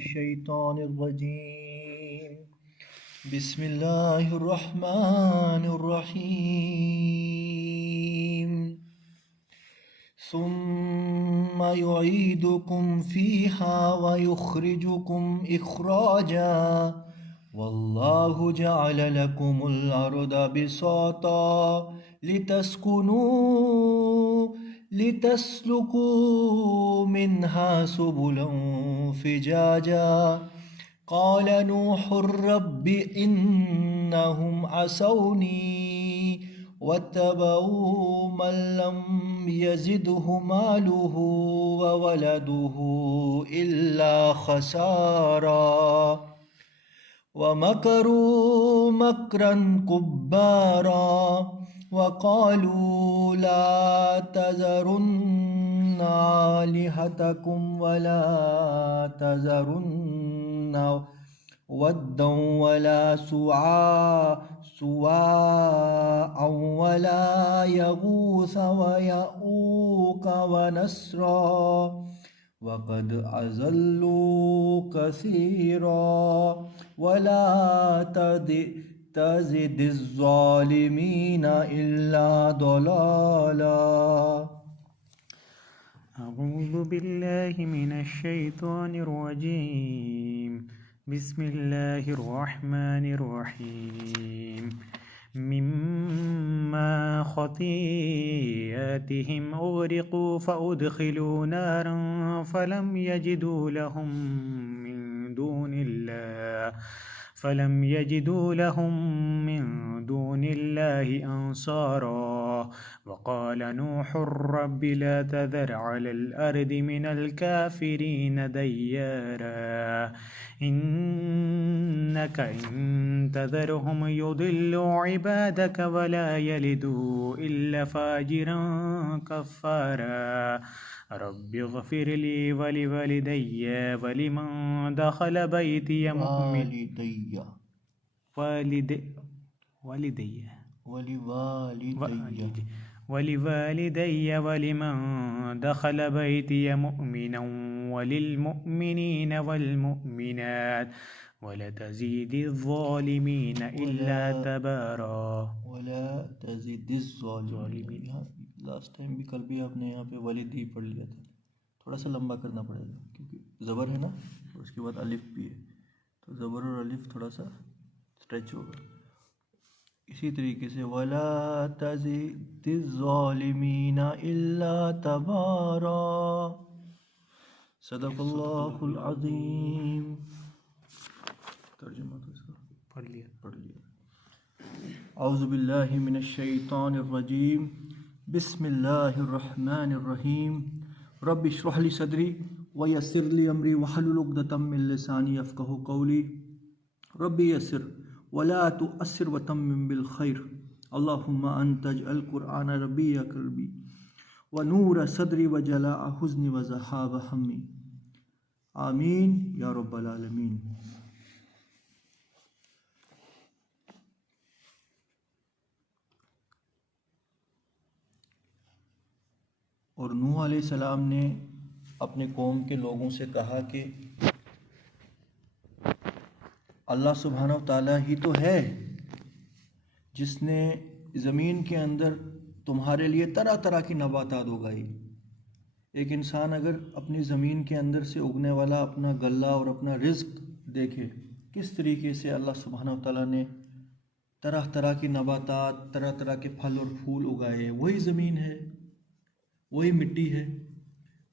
मिनश्शैतानिर्रजीम बिस्मिल्लाहिर्रहमानिर्रहीम सुम्मा युईदुकुम फ़ीहा व युख़रिजुकुम इख़राजा वल्लाहु जअल लकुमुल अर्दा बिसाता लितस्लुकू मिन्हा सुबुलन फ़िजाजा क़ाल नूहुर रब्बि इन्नहुम असौनी वत्तबऊ मन लम यज़िदहु मालुहु व वलदुहु इल्ला खसारा वमकरू मक्रन कुब्बारा वक़ालू ला तज़रुन्ना आलिहतकुम वला तज़रुन्ना वद्दन वला सुवाअन वला यगूस व यऊक व नस्रा वक़द अज़ल्लू कसीरा वला तज़िदिज़्ज़ालिमीना इल्ला दलाला। अऊज़ु बिल्लाहि मिनश्शैतानिर्रजीम बिस्मिल्लाहिर्रहमानिर्रहीम मिम्मा ख़तीअतिहिम उग़रिक़ू फ़उदख़िलू नारन फ़लम यजिदू लहुम मिन दूनिल्लाहि अंसारा वक़ाल नूहुर रब्बि ला तज़र अलल अर्दि मिनल काफ़िरीन दय्यारा इन्नका इन तज़रहुम युदिल्लू इबादक वला यलिदू इल्ला फ़ाजिरन कफ़्फ़ारा रब्बिग़फ़िरली वलिवलिदैय वलिमन दख़ल बैतिय मुमिना वलिवालिदैय वलिमन दख़ल बैतिय मुमिना वलिलमुमिनीन वल्मुमिनात वलतज़ीदिज़्ज़ालिमीन इल्ला तबारा। लास्ट टाइम भी कल भी आपने यहाँ पे वलिदी पढ़ लिया था, थोड़ा सा लंबा करना पड़ेगा क्योंकि ज़बर है ना और उसके बाद अलिफ भी है, तो ज़बर और अलिफ थोड़ा सा स्ट्रेच होगा। इसी तरीके से वला तज़िदिज़्ज़ालिमीना इल्ला तबारा। सदक़ल्लाहुल अज़ीम। तर्जुमा तो इसका पढ़ लिया। औज़ु बिल्लाहि मिनश्शैतानिर्रजीम बिस्मिल्लाहिर्रहमानिर्रहीम रब्बि इश्रह ली सदरी व यस्सिर ली अमरी वहलुल उक़दतम मिन लिसानी यफ़क़हू क़ौली रब्बि यस्सिर वला तुअस्सिर व तम्मिम बिल खैर अल्लाहुम्मा अंतजअल क़ुरआन रब्बिया क़ल्बी व नूर सदरी व जलाअ हुज़्नी व ज़हाब हम्मी आमीन या रब्बल आलमीन। और नूह अलैहिस्सलाम ने अपने कौम के लोगों से कहा कि अल्लाह सुब्हानहु व तआला ही तो है जिसने ज़मीन के अंदर तुम्हारे लिए तरह तरह की नबातात उगाई। एक इंसान अगर अपनी ज़मीन के अंदर से उगने वाला अपना गल्ला और अपना रिज़्क़ देखे, किस तरीके से अल्लाह सुब्हानहु व तआला ने तरह तरह की नबातात, तरह तरह के फल और फूल उगाए। वही ज़मीन है, वही मिट्टी है,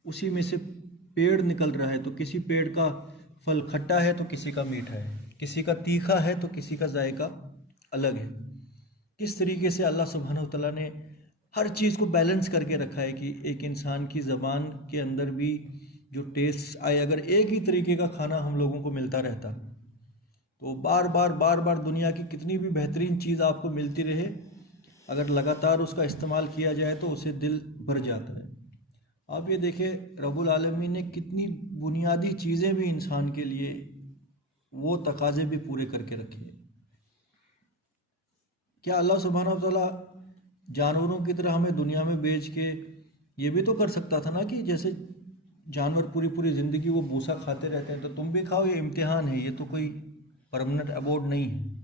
उसी में से पेड़ निकल रहा है, तो किसी पेड़ का फल खट्टा है तो किसी का मीठा है, किसी का तीखा है तो किसी का जायका अलग है। किस तरीके से अल्लाह सुब्हानहु व तआला ने हर चीज़ को बैलेंस करके रखा है कि एक इंसान की ज़बान के अंदर भी जो टेस्ट आए। अगर एक ही तरीके का खाना हम लोगों को मिलता रहता तो बार बार दुनिया की कितनी भी बेहतरीन चीज़ आपको मिलती रहे, अगर लगातार उसका इस्तेमाल किया जाए तो उसे दिल भर जाता है। आप ये देखिए रब्बुल आलमीन ने कितनी बुनियादी चीज़ें भी इंसान के लिए वो तकाज़े भी पूरे करके रखे हैं। क्या अल्लाह सुब्हानहु व तआला जानवरों की तरह हमें दुनिया में बेच के ये भी तो कर सकता था ना कि जैसे जानवर पूरी पूरी ज़िंदगी वो भूसा खाते रहते हैं, तो तुम भी खाओ, ये इम्तिहान है, ये तो कोई परमानेंट अबोर्ड नहीं है।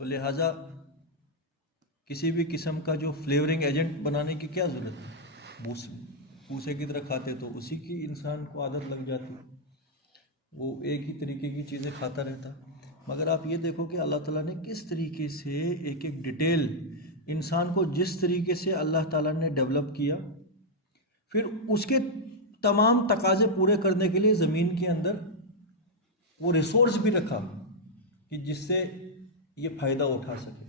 तो लिहाजा किसी भी किस्म का जो फ्लेवरिंग एजेंट बनाने की क्या ज़रूरत है। भूसे की तरह खाते तो उसी की इंसान को आदत लग जाती, वो एक ही तरीके की चीज़ें खाता रहता। मगर आप ये देखो कि अल्लाह ताला ने किस तरीके से एक एक डिटेल इंसान को, जिस तरीके से अल्लाह ताला ने डेवलप किया, फिर उसके तमाम तकाजे पूरे करने के लिए ज़मीन के अंदर वो रिसोर्स भी रखा कि जिससे ये फ़ायदा उठा सके।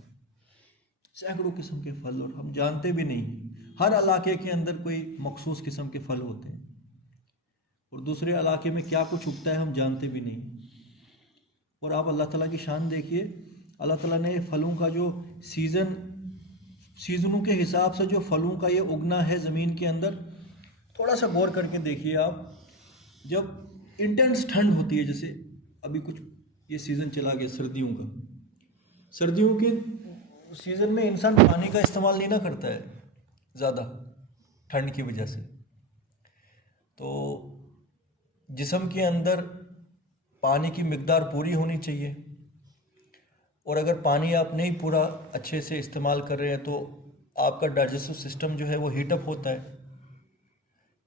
सैकड़ों किस्म के फल, और हम जानते भी नहीं, हर इलाके के अंदर कोई मखसूस किस्म के फल होते हैं, और दूसरे इलाके में क्या कुछ उगता है हम जानते भी नहीं। और आप अल्लाह ताला की शान देखिए, अल्लाह ताला ने फलों का जो सीज़नों के हिसाब से जो फलों का ये उगना है ज़मीन के अंदर, थोड़ा सा गौर करके देखिए आप। जब इंटेंस ठंड होती है, जैसे अभी कुछ ये सीज़न चला गया सर्दियों का, सर्दियों के सीज़न में इंसान पानी का इस्तेमाल नहीं ना करता है ज़्यादा ठंड की वजह से, तो जिस्म के अंदर पानी की मिकदार पूरी होनी चाहिए, और अगर पानी आप नहीं पूरा अच्छे से इस्तेमाल कर रहे हैं तो आपका डाइजेस्टिव सिस्टम जो है वो हीटअप होता है,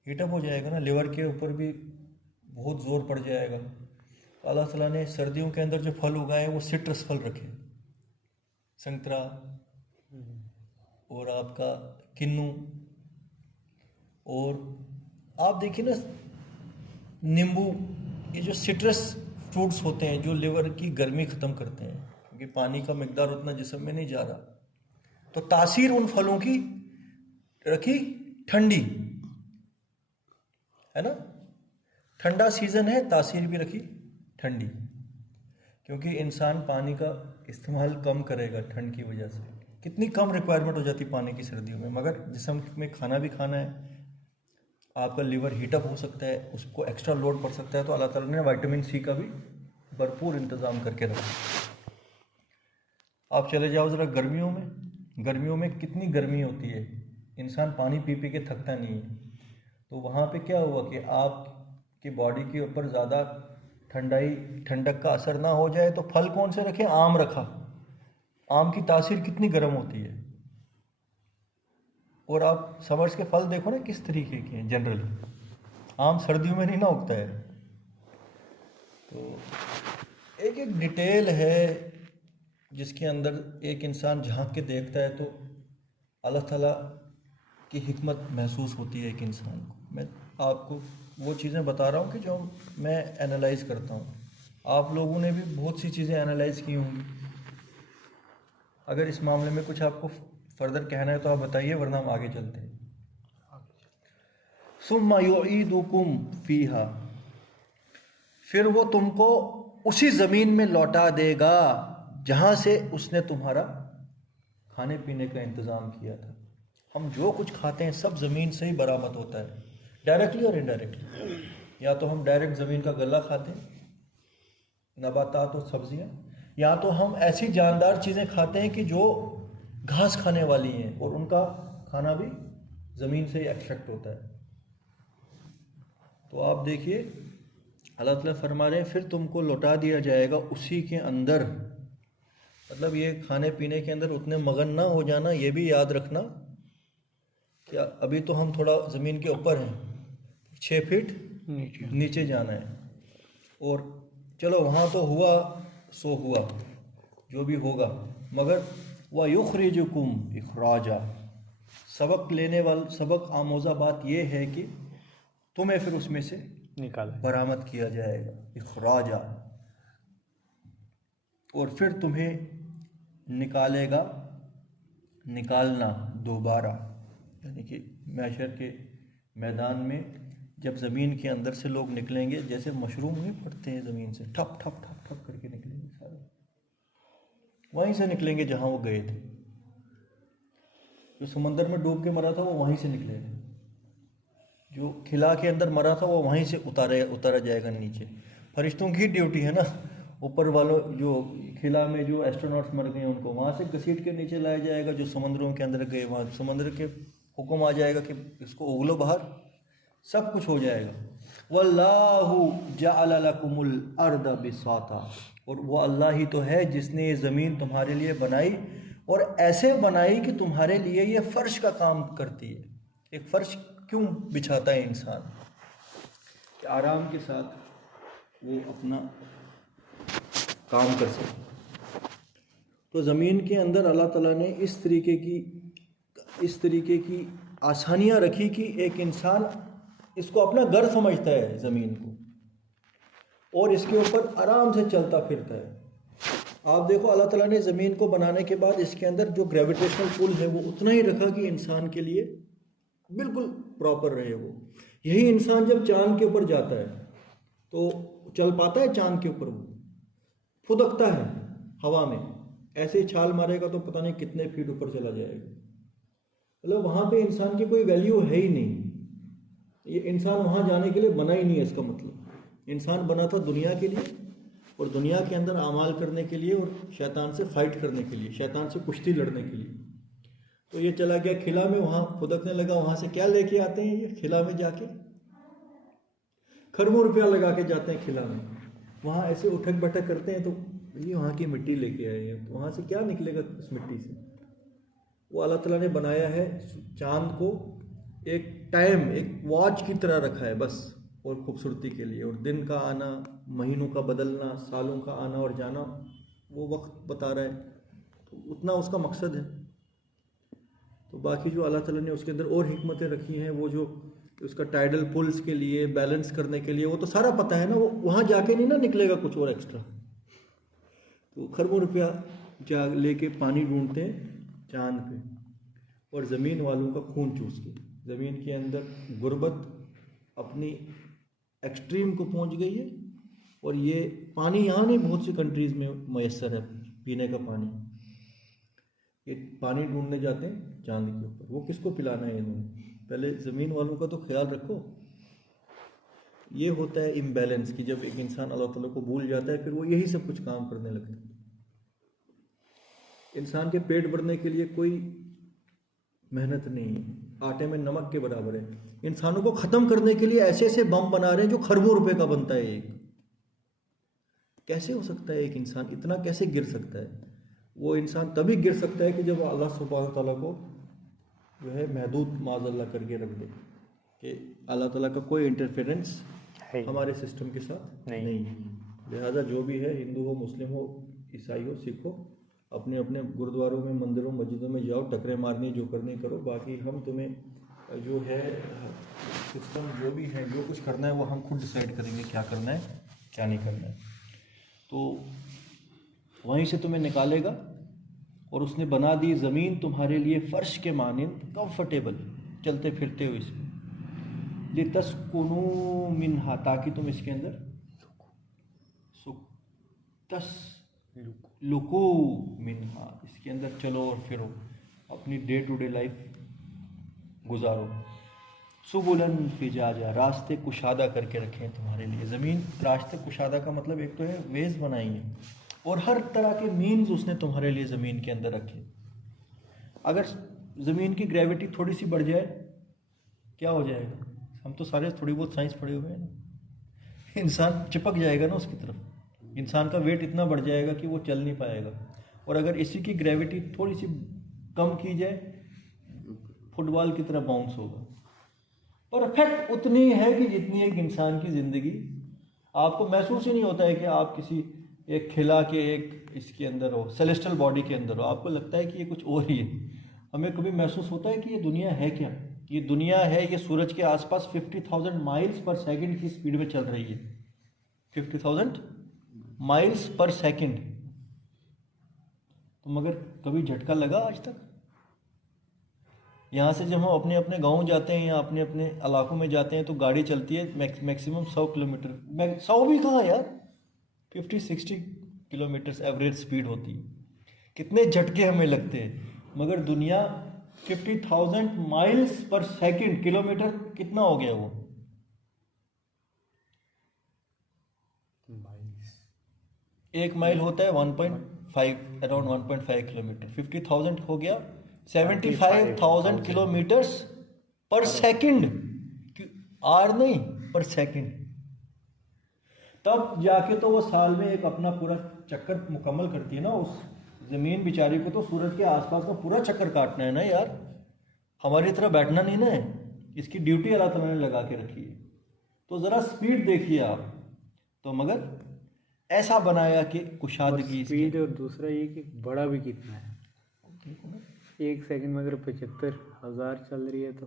हीटअप हो जाएगा ना, लिवर के ऊपर भी बहुत ज़ोर पड़ जाएगा। तो अल्लाह ताला ने सर्दियों के अंदर जो फल उगाए वो सिट्रस फल रखे, संतरा और आपका किन्नू, और आप देखिए ना नींबू, ये जो सिट्रस फ्रूट्स होते हैं जो लिवर की गर्मी ख़त्म करते हैं, क्योंकि पानी का मिकदार उतना जिस्म में नहीं जा रहा, तो तासीर उन फलों की रखी ठंडी, है ना, ठंडा सीज़न है, तासीर भी रखी ठंडी, क्योंकि इंसान पानी का इस्तेमाल कम करेगा ठंड की वजह से। कितनी कम रिक्वायरमेंट हो जाती पानी की सर्दियों में, मगर जिस्म में खाना भी खाना है, आपका लिवर हीटअप हो सकता है, उसको एक्स्ट्रा लोड पड़ सकता है, तो अल्लाह ताला ने विटामिन सी का भी भरपूर इंतज़ाम करके रखा। आप चले जाओ ज़रा गर्मियों में, गर्मियों में कितनी गर्मी होती है, इंसान पानी पी पी के थकता नहीं है, तो वहाँ पे क्या हुआ कि आपकी बॉडी के ऊपर ज़्यादा ठंडक का असर ना हो जाए, तो फल कौन से रखे, आम रखा। आम की तासीर कितनी गर्म होती है, और आप समर्स के फल देखो ना किस तरीके के हैं, जनरली आम सर्दियों में नहीं ना उगता है। तो एक एक डिटेल है जिसके अंदर एक इंसान झांक के देखता है तो अल्लाह ताला की हिकमत महसूस होती है एक इंसान को। मैं आपको वो चीज़ें बता रहा हूँ कि जो मैं एनालाइज करता हूँ, आप लोगों ने भी बहुत सी चीज़ें एनालाइज की होंगी। अगर इस मामले में कुछ आपको फर्दर कहना है तो आप बताइए, वरना हम आगे चलते हैं। सुम्मा युईदुकुम फीहा, फिर वो तुमको उसी ज़मीन में लौटा देगा जहाँ से उसने तुम्हारा खाने पीने का इंतज़ाम किया था। हम जो कुछ खाते हैं सब ज़मीन से ही बरामद होता है, डायरेक्टली और इनडायरेक्टली। या तो हम डायरेक्ट ज़मीन का गल्ला खाते हैं, नबातात और सब्जियाँ, या तो हम ऐसी जानदार चीज़ें खाते हैं कि जो घास खाने वाली हैं, और उनका खाना भी ज़मीन से ही एक्सट्रैक्ट होता है। तो आप देखिए अल्लाह ताला फरमा रहे हैं फिर तुमको लौटा दिया जाएगा उसी के अंदर। मतलब ये खाने पीने के अंदर उतने मगन ना हो जाना, ये भी याद रखना कि अभी तो हम थोड़ा ज़मीन के ऊपर हैं, 6 फीट नीचे जाना है, और चलो वहाँ तो हुआ सो हुआ जो भी होगा, मगर व युखरिजुकुम इखराजा, सबक आमोज़ा बात यह है कि तुम्हें फिर उसमें से बरामद किया जाएगा, इखराजा, और फिर तुम्हें निकालेगा, निकालना दोबारा, यानी कि मैशर के मैदान में जब ज़मीन के अंदर से लोग निकलेंगे, जैसे मशरूम नहीं पड़ते हैं ज़मीन से, ठप ठप ठप ठप करके निकलेंगे सारे, वहीं से निकलेंगे जहाँ वो गए थे। जो समंदर में डूब के मरा था वो वहीं से निकलेगा, जो खिला के अंदर मरा था वो वहीं से उतारा जाएगा नीचे। फरिश्तों की ड्यूटी है ना, ऊपर वालों जो खिला में जो एस्ट्रोनॉट्स मर गए उनको वहाँ से घसीट के नीचे लाया जाएगा, जो समुद्रों के अंदर गए वहाँ समुद्र के हुक्म आ जाएगा कि इसको उगलो बाहर, सब कुछ हो जाएगा। वल्लाहु जअल लकुमुल अर्द बिसाता, और वो अल्लाह ही तो है जिसने ये ज़मीन तुम्हारे लिए बनाई, और ऐसे बनाई कि तुम्हारे लिए ये फ़र्श का काम करती है। एक फ़र्श क्यों बिछाता है इंसान? कि आराम के साथ वो अपना काम कर सके। तो ज़मीन के अंदर अल्लाह ताला ने इस तरीके की आसानियाँ रखी कि एक इंसान इसको अपना घर समझता है ज़मीन को, और इसके ऊपर आराम से चलता फिरता है। आप देखो अल्लाह ताला ने ज़मीन को बनाने के बाद इसके अंदर जो ग्रेविटेशनल पुल है वो उतना ही रखा कि इंसान के लिए बिल्कुल प्रॉपर रहे वो। यही इंसान जब चांद के ऊपर जाता है तो चल पाता है? चांद के ऊपर वो फुदकता है हवा में, ऐसे ही छाल मारेगा तो पता नहीं कितने फीट ऊपर चला जाएगा। मतलब वहाँ पे इंसान की कोई वैल्यू है ही नहीं। ये इंसान वहाँ जाने के लिए बना ही नहीं है। इसका मतलब इंसान बना था दुनिया के लिए, और दुनिया के अंदर आमाल करने के लिए, और शैतान से फाइट करने के लिए, शैतान से कुश्ती लड़ने के लिए। तो ये चला गया खिला में, वहाँ फुदकने लगा। वहाँ से क्या लेके आते हैं ये खिला में जाके? खरबों रुपया लगा के जाते हैं खिला में। वहाँ ऐसे उठक बैठक करते हैं तो ये वहाँ की मिट्टी लेके आए हैं, तो वहाँ से क्या निकलेगा उस मिट्टी से? वो अल्लाह ताला ने बनाया है चांद को एक टाइम, एक वॉच की तरह रखा है बस, और खूबसूरती के लिए। और दिन का आना, महीनों का बदलना, सालों का आना और जाना, वो वक्त बता रहा है। तो उतना उसका मकसद है। तो बाकी जो अल्लाह ताला ने उसके अंदर और हिकमतें रखी हैं, वो जो उसका टाइडल पुल्स के लिए, बैलेंस करने के लिए, वो तो सारा पता है ना। वो वहाँ जाके नहीं ना निकलेगा कुछ और एक्स्ट्रा। तो खरबों रुपया जा लेके पानी ढूंढते हैं चांद पे, और ज़मीन वालों का खून चूस के। ज़मीन के अंदर गुर्बत अपनी एक्सट्रीम को पहुंच गई है, और ये पानी यहाँ नहीं, बहुत सी कंट्रीज़ में मैसर है पीने का पानी। ये पानी ढूंढने जाते हैं चांद के ऊपर। वो किसको पिलाना है इन्होंने? पहले ज़मीन वालों का तो ख्याल रखो। ये होता है इम्बैलेंस कि जब एक इंसान अल्लाह ताला को भूल जाता है, फिर वो यही सब कुछ काम करने लगता है। इंसान के पेट भरने के लिए कोई मेहनत नहीं है, आटे में नमक के बराबर है। इंसानों को ख़त्म करने के लिए ऐसे ऐसे बम बना रहे हैं जो खरबों रुपए का बनता है एक। कैसे हो सकता है? एक इंसान इतना कैसे गिर सकता है? वो इंसान तभी गिर सकता है कि जब अल्लाह सुब्हानहू तआला को जो है महदूद माज़अल्लाह करके रख दे, कि अल्लाह ताला का कोई इंटरफेरेंस हमारे सिस्टम के साथ नहीं है। लिहाजा जो भी है, हिंदू हो, मुस्लिम हो, ईसाई हो, सिख हो, अपने अपने गुरुद्वारों में, मंदिरों, मस्जिदों में जाओ, टकरे मारनी जो करनी करो। बाकी हम तुम्हें जो है सिस्टम जो भी है, जो कुछ करना है वो हम खुद डिसाइड करेंगे क्या करना है क्या नहीं करना है। तो वहीं से तुम्हें निकालेगा, और उसने बना दी ज़मीन तुम्हारे लिए फ़र्श के मानिंद कंफर्टेबल, चलते फिरते हो इसमें। लितस्कुनू मिन्हा, ताकि तुम इसके अंदर लुकू मिन्हा, इसके अंदर चलो और फिरो, अपनी डे टू डे लाइफ गुजारो। सुबुलन फिजाजा, रास्ते कुशादा करके रखें तुम्हारे लिए। ज़मीन रास्ते कुशादा का मतलब एक तो है वेज बनाई है, और हर तरह के मीन्स उसने तुम्हारे लिए ज़मीन के अंदर रखे। अगर ज़मीन की ग्रेविटी थोड़ी सी बढ़ जाए क्या हो जाएगा? हम तो सारे थोड़ी बहुत साइंस पढ़े हुए हैं ना, इंसान चिपक जाएगा ना उसकी तरफ। इंसान का वेट इतना बढ़ जाएगा कि वो चल नहीं पाएगा। और अगर इसी की ग्रेविटी थोड़ी सी कम की जाए, फुटबॉल की तरह बाउंस होगा। परफेक्ट उतनी है कि जितनी एक इंसान की ज़िंदगी, आपको महसूस ही नहीं होता है कि आप किसी एक खिला के एक इसके अंदर हो, सेलेस्टियल बॉडी के अंदर हो। आपको लगता है कि ये कुछ और ही है। हमें कभी महसूस होता है कि ये दुनिया है क्या? ये दुनिया है, ये सूरज के आसपास 50,000 माइल्स पर सेकंड की स्पीड में चल रही है। 50,000 माइल्स पर सेकंड। तो मगर कभी झटका लगा आज तक? यहाँ से जब हम अपने अपने गांव जाते हैं या अपने अपने इलाकों में जाते हैं तो गाड़ी चलती है मैक्सिमम 100 किलोमीटर, 100 भी कहाँ यार, 50-60 किलोमीटर एवरेज स्पीड होती है। कितने झटके हमें लगते हैं। मगर दुनिया 50,000 माइल्स पर सेकंड, किलोमीटर कितना हो गया वो? एक माइल होता है 1.5, अराउंड 1.5 किलोमीटर। 50,000 हो गया 75,000 किलोमीटर्स पर सेकंड। आवर नहीं पर सेकंड। तब जाके तो वो साल में एक अपना पूरा चक्कर मुकम्मल करती है ना। उस ज़मीन बेचारी को तो सूरज के आसपास का पूरा चक्कर काटना है ना यार, हमारी तरह बैठना नहीं ना है। इसकी ड्यूटी अल्लाह ताला ने लगा के रखी है। तो ज़रा स्पीड देखिए आप। तो मगर ऐसा बनाया कि कुशादगी स्पीड, और दूसरा ये कि बड़ा भी कितना है। एक सेकंड में अगर 75,000 चल रही है तो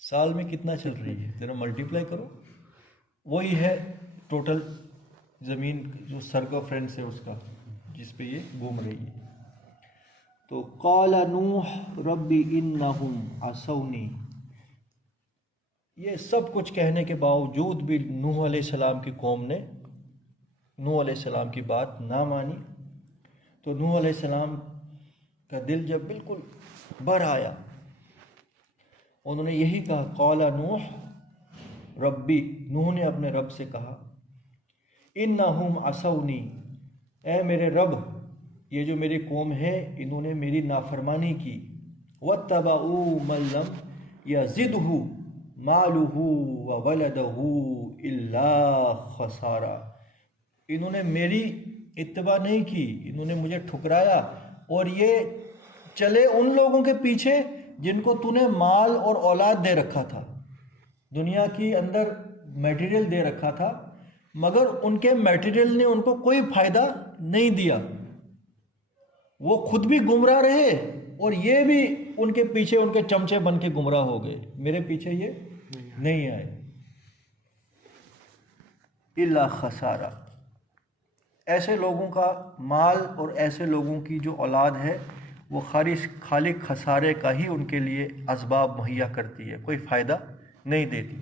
साल में कितना चल रही है, जरा मल्टीप्लाई करो। वही है टोटल ज़मीन जो सर्कमफ्रेंस है उसका, जिस पे ये घूम रही है। तो क़ाला नूह रब्बी इन्नहुम असौनी, ये सब कुछ कहने के बावजूद भी नूह अलैहिस्सलाम की कौम ने नूह अलैहिस्सलाम की बात ना मानी। तो नूह अलैहिस्सलाम का दिल जब बिल्कुल भर आया, उन्होंने यही कहा, क़ाला नूह रब्बी, नूह ने अपने रब से कहा, इन्नहुम असौनी, ऐ मेरे रब, ये जो मेरी कौम है इन्होंने मेरी नाफरमानी की। वत्तबऊ मन लम यज़िदहु मालुहु व वलदहु इल्ला खसारा, इन्होंने मेरी इत्तबा नहीं की, इन्होंने मुझे ठुकराया और ये चले उन लोगों के पीछे जिनको तूने माल और औलाद दे रखा था, दुनिया की अंदर मटेरियल दे रखा था, मगर उनके मटेरियल ने उनको कोई फ़ायदा नहीं दिया। वो खुद भी गुमराह रहे और ये भी उनके पीछे उनके चमचे बन के गुमराह हो गए, मेरे पीछे ये नहीं आए। इल्ला खसारा, ऐसे लोगों का माल और ऐसे लोगों की जो औलाद है वो खाली खसारे का ही उनके लिए असबाब मुहैया करती है, कोई फ़ायदा नहीं देती।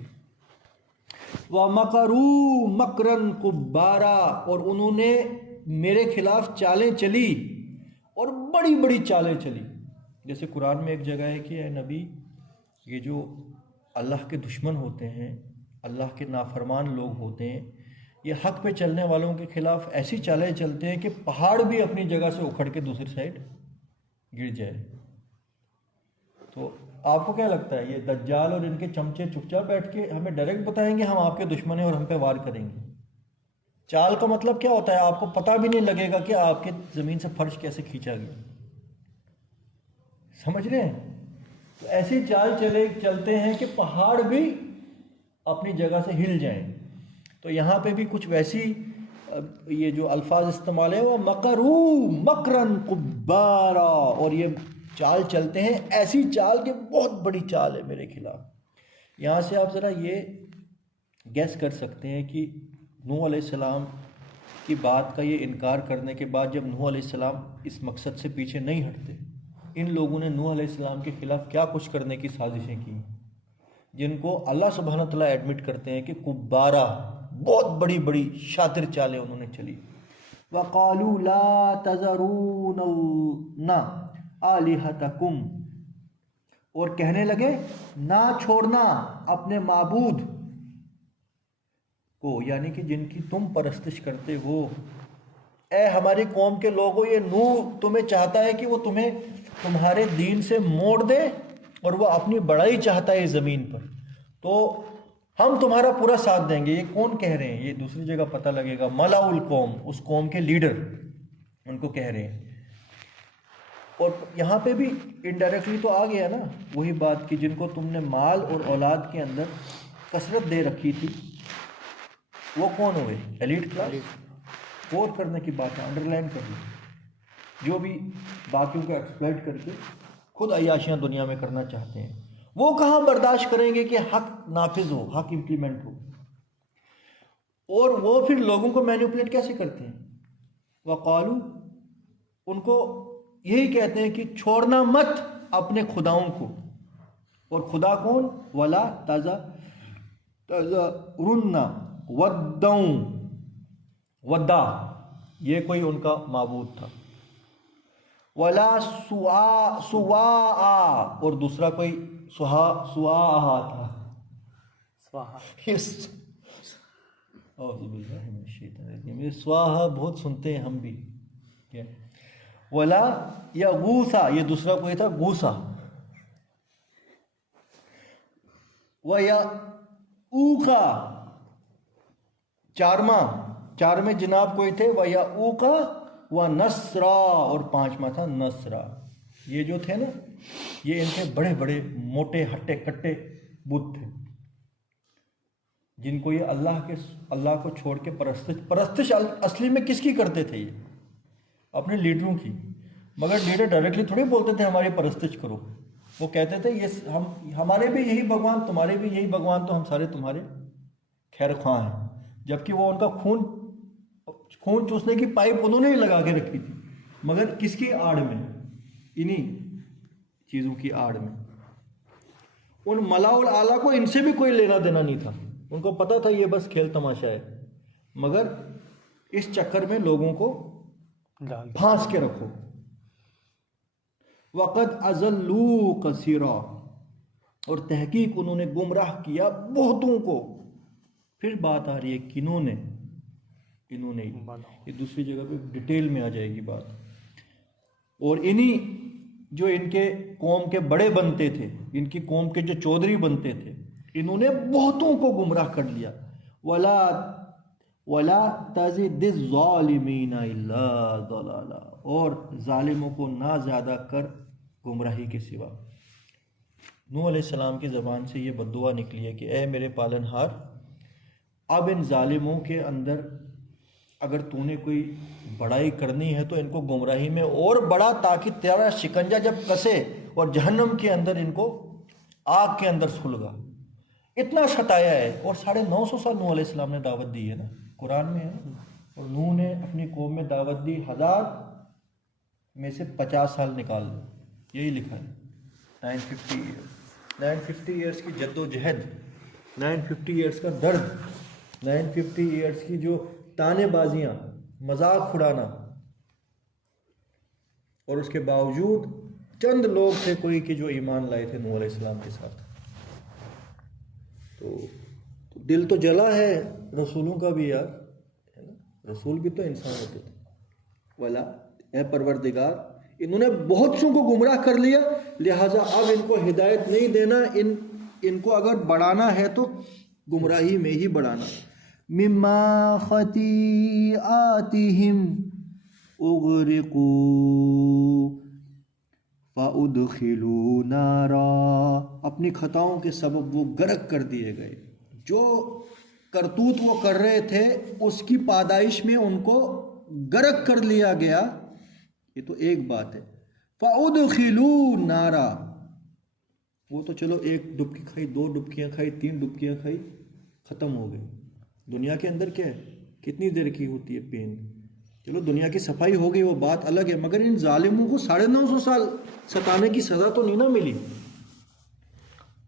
व मकरू मकरन कुब्बारा, और उन्होंने मेरे खिलाफ चालें चली और बड़ी बड़ी चालें चली। जैसे कुरान में एक जगह है कि ए नबी, ये जो अल्लाह के दुश्मन होते हैं, अल्लाह के नाफरमान लोग होते हैं, ये हक़ पे चलने वालों के खिलाफ ऐसी चालें चलते हैं कि पहाड़ भी अपनी जगह से उखड़ के दूसरी साइड गिर जाए। तो आपको क्या लगता है, ये दज्जाल और इनके चमचे चुपचाप बैठ के हमें डायरेक्ट बताएंगे हम आपके दुश्मन हैं और हम पे वार करेंगे? चाल का मतलब क्या होता है, आपको पता भी नहीं लगेगा कि आपके ज़मीन से फर्श कैसे खींचा गया। समझ रहे हैं? तो ऐसी चाल चलते हैं कि पहाड़ भी अपनी जगह से हिल जाएं। तो यहाँ पे भी कुछ वैसी ये जो अल्फाज इस्तेमाल है वो मकरू मकरन कुब्बारा, और ये चाल चलते हैं ऐसी चाल कि बहुत बड़ी चाल है मेरे खिलाफ। यहाँ से आप ज़रा ये गैस कर सकते हैं कि नूह अलैहिस्सलाम की बात का ये इनकार करने के बाद जब नूह अलैहिस्सलाम इस मकसद से पीछे नहीं हटते, इन लोगों ने नूह अलैहिस्सलाम के ख़िलाफ़ क्या कुछ करने की साजिशें की, जिनको अल्लाह सुब्हानहू तआला एडमिट करते हैं कि कुब्बारा, बहुत बड़ी बड़ी शातिर चालें उन्होंने चली। वक़ालू ला तज़रूना आलिहतकुम, और कहने लगे ना छोड़ना अपने माबूद को, यानी कि जिनकी तुम परस्तिश करते हो। ए हमारी कौम के लोगों, ये नूह तुम्हें चाहता है कि वो तुम्हें तुम्हारे दीन से मोड़ दे और वो अपनी बड़ाई चाहता है इस ज़मीन पर, तो हम तुम्हारा पूरा साथ देंगे। ये कौन कह रहे हैं, ये दूसरी जगह पता लगेगा, मलाउल कौम, उस कौम के लीडर उनको कह रहे हैं। और यहाँ पे भी इनडायरेक्टली तो आ गया ना वही बात कि जिनको तुमने माल और औलाद के अंदर कसरत दे रखी थी, वो कौन हुए? Elite class. गौर करने की बात है, अंडरलाइन कर लो। जो भी बाकियों को एक्सप्लॉइट करके खुद अय्याशियाँ दुनिया में करना चाहते हैं, वो कहाँ बर्दाश्त करेंगे कि हक नाफिज हो, हक इम्प्लीमेंट हो। और वो फिर लोगों को मैनिपुलेट कैसे करते हैं? वक़ालू, उनको यही कहते हैं कि छोड़ना मत अपने खुदाओं को। और खुदा कौन? वला तज़रुन्ना वद्दऊ, वद्दा ये कोई उनका माबूद था। वला सुआ, और दूसरा कोई सुआ था। स्वाहा बहुत सुनते हैं हम भी, क्या? वला या गूसा, ये दूसरा कोई था गूसा। व या ऊका चारमे जनाब कोई थे, वह या ऊका व नसरा, और पांचवा था नसरा। ये जो थे ना, ये इनके बड़े बड़े मोटे हट्टे कट्टे बुत थे, जिनको ये अल्लाह को छोड़ के परस्तिश असली में किसकी करते थे? ये अपने लीडरों की। मगर लीडर डायरेक्टली थोड़ी बोलते थे हमारी परस्तिश करो। वो कहते थे ये हमारे भी यही भगवान, तुम्हारे भी यही भगवान, तो हम सारे तुम्हारे खैर ख्वाह हैं। जबकि वो उनका खून चूसने की पाइप उन्होंने ही लगा के रखी थी, मगर किसकी आड़ में? इन्हीं चीज़ों की आड़ में। उन मलाउल आला को इनसे भी कोई लेना देना नहीं था। उनको पता था ये बस खेल तमाशा है, मगर इस चक्कर में लोगों को फांस के रखो। वक़द अज़ल्लू कसीरा, और तहकीक उन्होंने गुमराह किया बहुतों को। फिर बात आ रही है किन्होंने, इन्होंने, ये दूसरी जगह पे डिटेल में आ जाएगी बात। और इन्हीं जो इनके कौम के बड़े बनते थे, इनकी कौम के जो चौधरी बनते थे, इन्होंने बहुतों को गुमराह कर लिया। वला तज़िदिज़ ज़ालिमीना इल्ला ज़लाला, और जालिमों को ना ज़्यादा कर गुमराही के सिवा। नूह अलैहिस्सलाम की ज़बान से ये बद्दुआ निकली है कि ए मेरे पालनहार, अब इन जालिमों के अंदर अगर तूने कोई बड़ाई करनी है तो इनको गुमराही में और बड़ा, ताकि तेरा शिकंजा जब कसे और जहन्नम के अंदर इनको आग के अंदर सुलगा। इतना सताया है। और 950 साल नूह अलैहिस्सलाम ने दावत दी है ना, कुरान में है। और नूह ने अपनी कौम में दावत दी, 1000 में से 50 साल निकाल लो, यही लिखा है। 950 ईयर्स की जद्दोजहद, 950 ईयर्स का दर्द, 950 ईयर्स की जो तानेबाजियाँ, मजाक उड़ाना, और उसके बावजूद चंद लोग थे कोई कि जो ईमान लाए थे नूह अलैहिस्सलाम के साथ। तो दिल तो जला है रसूलों का भी यार, है ना। रसूल भी तो इंसान होते थे। वाला ए परवरदिगार, इन्होंने बहुत सो को गुमराह कर लिया, लिहाजा अब इनको हिदायत नहीं देना, इनको अगर बढ़ाना है तो गुमराही में ही बढ़ाना। मिम्मा खतीआतिहिम उग़रिक़ू फ़उदख़िलू नारा, अपनी खताओं के सबब वो गर्क कर दिए गए। जो करतूत वो कर रहे थे उसकी पादाइश में उनको गर्क कर लिया गया। ये तो एक बात है। फ़उदख़िलू नारा, वो तो चलो एक डुबकी खाई, 2 डुबकियाँ खाई, 3 डुबकियाँ खाई, ख़त्म हो गई। दुनिया के अंदर क्या है, कितनी देर की होती है पेन। चलो दुनिया की सफाई हो गई, वो बात अलग है, मगर इन जालिमों को 950 साल सताने की सज़ा तो नहीं ना मिली।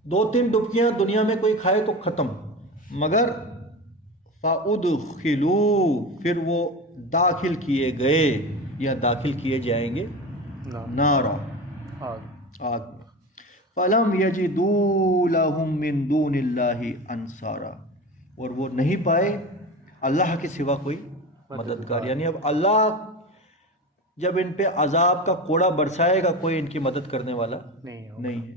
2-3 डुबकियाँ दुनिया में कोई खाए तो ख़त्म। मगर फ़उदख़िलू, फिर वो दाखिल किए गए या दाखिल किए जाएंगे नारा, आग। फ़लम यजिदू लहुम मिन दूनिल्लाहि अंसारा, और वो नहीं पाए अल्लाह के सिवा कोई मददगार। यानी अब अल्लाह जब इन पे अजाब का कोड़ा बरसाएगा, कोई इनकी मदद करने वाला नहीं है।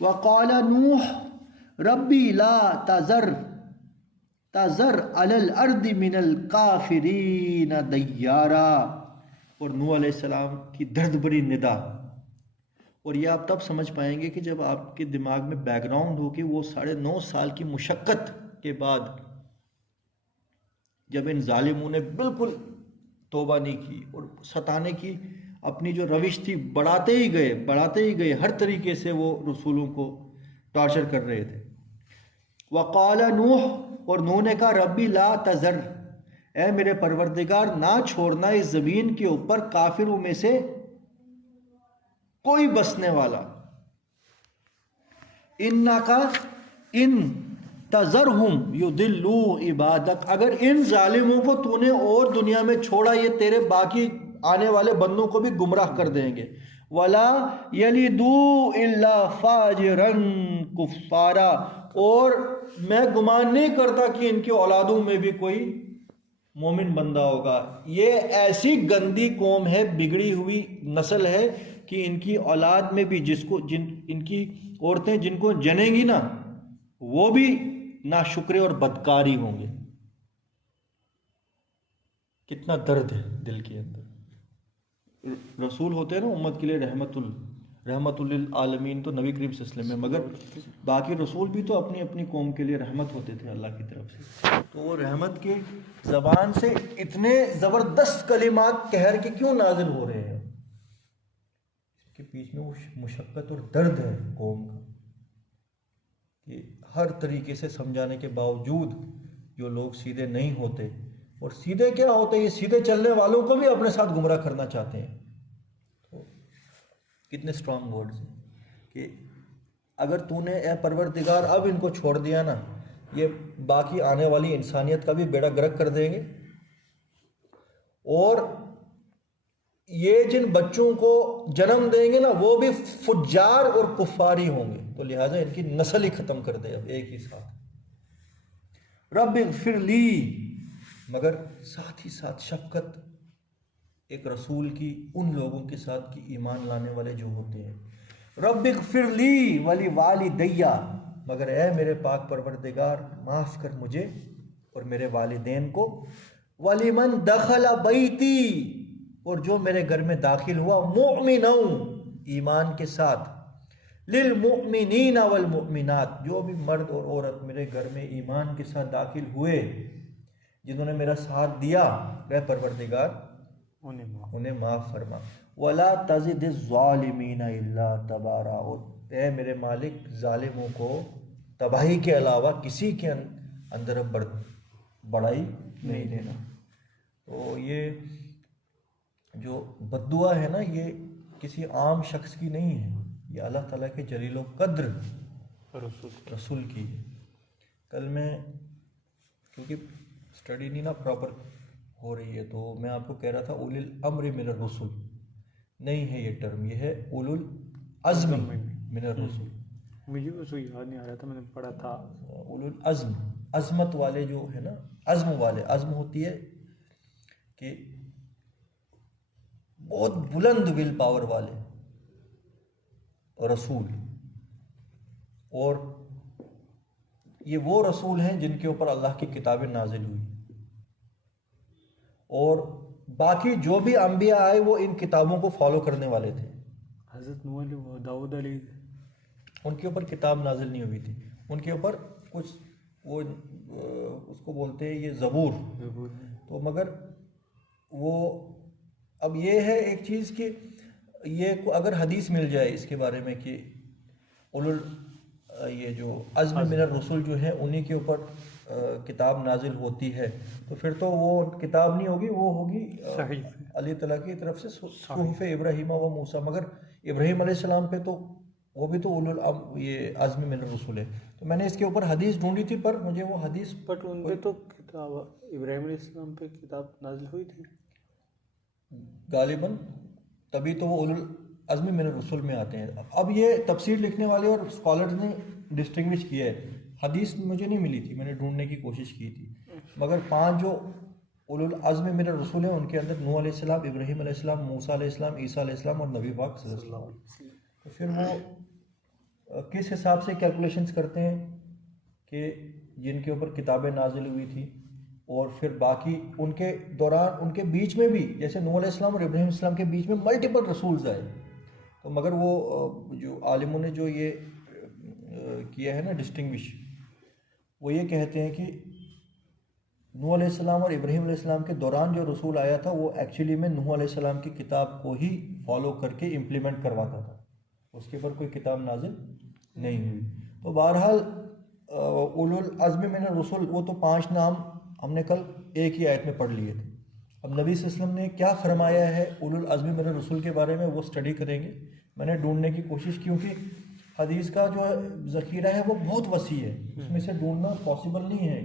वक़ाल नूह रब्बी ला तज़र अलल अर्दि मिनल काफिरीन दय्यारा, और नूह अलैहिस्सलाम की दर्द भरी निदा। और ये आप तब समझ पाएंगे कि जब आपके दिमाग में बैकग्राउंड हो कि वो 9.5 साल की मुशक्क़त के बाद जब इन जालिमों ने बिल्कुल तौबा नहीं की और सताने की अपनी जो रविश थी बढ़ाते ही गए, हर तरीके से वो रसूलों को टॉर्चर कर रहे थे। वक़ाल नूह, और नूह ने कहा रब्बी ला तज़र, ए मेरे परवरदिगार ना छोड़ना इस ज़मीन के ऊपर काफिरों में से कोई बसने वाला। इन्नका इन तज़रहुम युदिल्लू इबादक, अगर इन जालिमों को तूने और दुनिया में छोड़ा, ये तेरे बाकी आने वाले बंदों को भी गुमराह कर देंगे। वला यलिदू इल्ला फाजिरन कुफ़ारा, और मैं गुमान नहीं करता कि इनकी औलादों में भी कोई मोमिन बंदा होगा। ये ऐसी गंदी कौम है, बिगड़ी हुई नस्ल है कि इनकी औलाद में भी इनकी औरतें जिनको जनेंगी ना, वो भी नाशुक्रे और बदकारी होंगे। कितना दर्द है दिल के अंदर। रसूल होते हैं ना उम्मत के लिए रहमतुल लिल आलमीन, तो नबी करीम सल्लल्लाहु अलैहि वसल्लम में, मगर बाकी रसूल भी तो अपनी अपनी कौम के लिए रहमत होते थे अल्लाह की तरफ से। तो वो रहमत के ज़बान से इतने ज़बरदस्त कलिमात कहर के क्यों नाजिल हो रहे हैं? इसके पीछे में वो मुशक्क़त और दर्द है कौम का, कि हर तरीके से समझाने के बावजूद जो लोग सीधे नहीं होते, और सीधे क्या होते हैं, ये सीधे चलने वालों को भी अपने साथ गुमराह करना चाहते हैं। तो कितने स्ट्रांग वर्ड्स हैं कि अगर तूने ए परवरदिगार अब इनको छोड़ दिया ना, ये बाकी आने वाली इंसानियत का भी बेड़ा गर्क कर देंगे, और ये जिन बच्चों को जन्म देंगे ना वो भी फुज्जार और कुफारी होंगे। तो लिहाजा इनकी नस्ल ही ख़त्म कर दे अब एक ही साथ। रब इग़फिर ली, मगर साथ ही साथ शफ़क़त एक रसूल की उन लोगों के साथ की ईमान लाने वाले जो होते हैं। रब इग़फिर ली वली वालिदैया, मगर ए मेरे पाक परवरदिगार माफ़ कर मुझे और मेरे वालिदैन को। वलिमन दखला बैती, और जो मेरे घर में दाखिल हुआ, मुअमिनन ईमान के साथ, लिल मुअमिनीना वल मुअमिनात, जो भी मर्द और औरत मेरे घर में ईमान के साथ दाखिल हुए, जिन्होंने मेरा साथ दिया, वह परवरदिगार उन्हें माफ़ फरमा। वला तज़िदिज़्ज़ालिमीना इल्ला तबारा, और ए मेरे मालिक जालिमों को तबाही के अलावा किसी के अंदर बढ़ाई नहीं देना। तो ये जो बद्दुआ है ना, ये किसी आम शख्स की नहीं है, ये अल्लाह ताला के जलील क़द्र रसूल की है। कल मैं, क्योंकि स्टडी नहीं ना प्रॉपर हो रही है, तो मैं आपको कह रहा था उलिल अम्र मिनर रसूल नहीं है ये टर्म, ये है उलुल अज़्म मिनर रसूल। मुझे वो याद नहीं आ रहा था, मैंने पढ़ा था। उलुल अज़्म, अज़मत वाले जो है ना, अज़्म वाले, अज़्म होती है कि बहुत बुलंद विल पावर वाले रसूल, और ये वो रसूल हैं जिनके ऊपर अल्लाह की किताबें नाजिल हुई, और बाकी जो भी अंबिया आए वो इन किताबों को फॉलो करने वाले थे। हज़रत नूह, दाऊद अलैहि, उनके ऊपर किताब नाजिल नहीं हुई थी, उनके ऊपर कुछ वो उसको बोलते हैं ये ज़बूर। तो मगर वो, अब ये है एक चीज़ कि ये अगर हदीस मिल जाए इसके बारे में कि उलुल ये जो अज़्म मिनर रसूल जो है उन्हीं के ऊपर किताब नाजिल होती है, तो फिर तो वो किताब नहीं होगी, वो होगी अल्लाह ताला की तरफ से सुहूफ़ इब्राहीम व मूसा। मगर इब्राहीम अलैहिस्सलाम पे तो वो भी तो उलुल ये अज़्म मिनर रसूल है। तो मैंने इसके ऊपर हदीस ढूंढी थी, पर मुझे वो हदीस, बट उन पे तो किताब इब्राहीम अलैहिस्सलाम पे किताब नाजिल हुई थी गालिबन, तभी तो वो उलुल अज़्म मिनर रसूल में आते हैं। अब ये तफसीर लिखने वाले और स्कॉलर्स ने डिस्टिंग्विश किया है। हदीस मुझे नहीं मिली थी, मैंने ढूंढने की कोशिश की थी, मगर 5 जो उलुल अज़्म मिनर रसूल हैं उनके अंदर नूह अलैहिस्सलाम, इब्राहीम अलैहिस्सलाम, मूसा अलैहिस्सलाम, ईसा अलैहिस्सलाम और नबी पाक सल्लल्लाहु अलैहि वसल्लम। तो फिर वो किस हिसाब से कैलकुलेशंस करते हैं कि जिनके ऊपर किताबें नाजिल हुई थी, और फिर बाकी उनके दौरान, उनके बीच में भी, जैसे नूह अलैहिस्सलाम और इब्राहीम अलैहिस्सलाम के बीच में मल्टीपल रसूल्स आए, तो मगर वो जो आलिमों ने जो ये किया है ना डिस्टिंग्विश, वो ये कहते हैं कि नूह अलैहिस्सलाम और इब्राहीम अलैहिस्सलाम के दौरान जो रसूल आया था वो एक्चुअली में नूह अलैहिस्सलाम की किताब को ही फॉलो करके इम्प्लीमेंट करवाता था, उसके ऊपर कोई किताब नाजिल नहीं हुई। तो बहरहाल उलुल अज़्म मिनर रसूल, वो तो 5 नाम हमने कल एक ही आयत में पढ़ लिए थे। अब नबी सल्लल्लाहु अलैहि वसल्लम ने क्या फरमाया है उलुल अज़्म मिनर रसूल के बारे में, वो स्टडी करेंगे। मैंने ढूंढने की कोशिश, क्योंकि हदीस का जो ज़ख़ीरा है वो बहुत वसी है, उसमें से ढूंढना पॉसिबल नहीं है,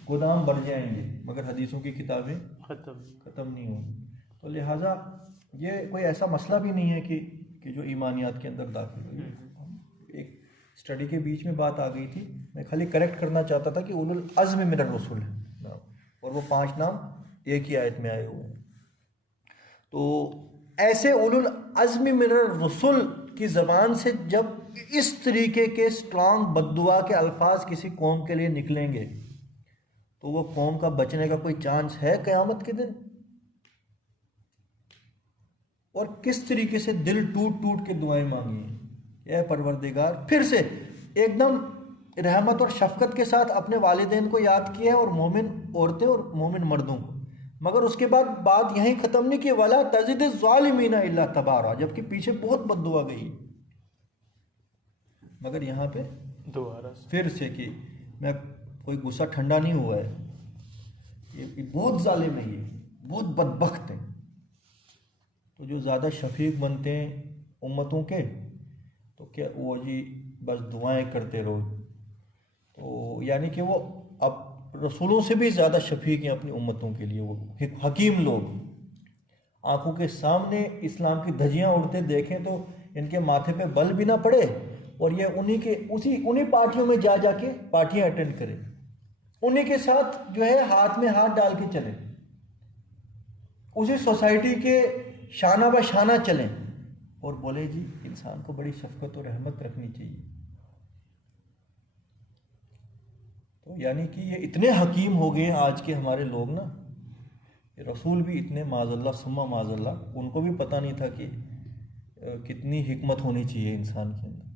गोदाम भर जाएंगे मगर हदीसों की किताबें ख़त्म नहीं होंगी। तो लिहाजा ये कोई ऐसा मसला भी नहीं है कि जो ईमानियात के अंदर दाखिल हुई। एक स्टडी के बीच में बात आ गई थी, मैं खाली करेक्ट करना चाहता था कि उलुल अज़्म मिनर रसूल है, और वो 5 नाम एक ही आयत में आए हुए हैं। तो ऐसे उलुल अज़्म मिनर रसूल की ज़बान से जब इस तरीके के स्ट्रांग बद्दुआ के अल्फाज किसी कौम के लिए निकलेंगे तो वो कौम का बचने का कोई चांस है क़यामत के दिन? और किस तरीके से दिल टूट टूट के दुआएं मांगी हैं, ऐ परवरदिगार। फिर से एकदम रहमत और शफकत के साथ अपने वालिदैन को याद किया है और मोमिन औरतें और मोमिन मर्दों को, मगर उसके बाद बात यहीं ख़त्म नहीं कि वला तज़िद ज़ालिमीना इल्ला तबारा, जबकि पीछे बहुत बद्दुआ गई। मगर यहाँ पे दोबारा फिर से कि मैं कोई गुस्सा ठंडा नहीं हुआ है, ये बहुत जालिम है, ये बहुत बदबख्त है। तो जो ज़्यादा शफीक बनते हैं उम्मतों के तो क्या वो जी बस दुआएं करते रहो, तो यानी कि वो अब रसूलों से भी ज़्यादा शफीक हैं अपनी उम्मतों के लिए। वो हकीम लोग आंखों के सामने इस्लाम की धज्जियाँ उड़ते देखें तो इनके माथे पे बल भी ना पड़े और ये उन्हीं पार्टियों में जा के पार्टियां अटेंड करें, उन्हीं के साथ जो है हाथ में हाथ डाल के चलें, उसी सोसाइटी के शाना ब शाना चलें और बोले जी इंसान को बड़ी शफकत और रहमत रखनी चाहिए। तो यानी कि ये इतने हकीम हो गए हैं आज के हमारे लोग ना, ये रसूल भी इतने माज़ल्ला सुम्मा माज़ल्ला, उनको भी पता नहीं था कि कितनी हिकमत होनी चाहिए इंसान के अंदर।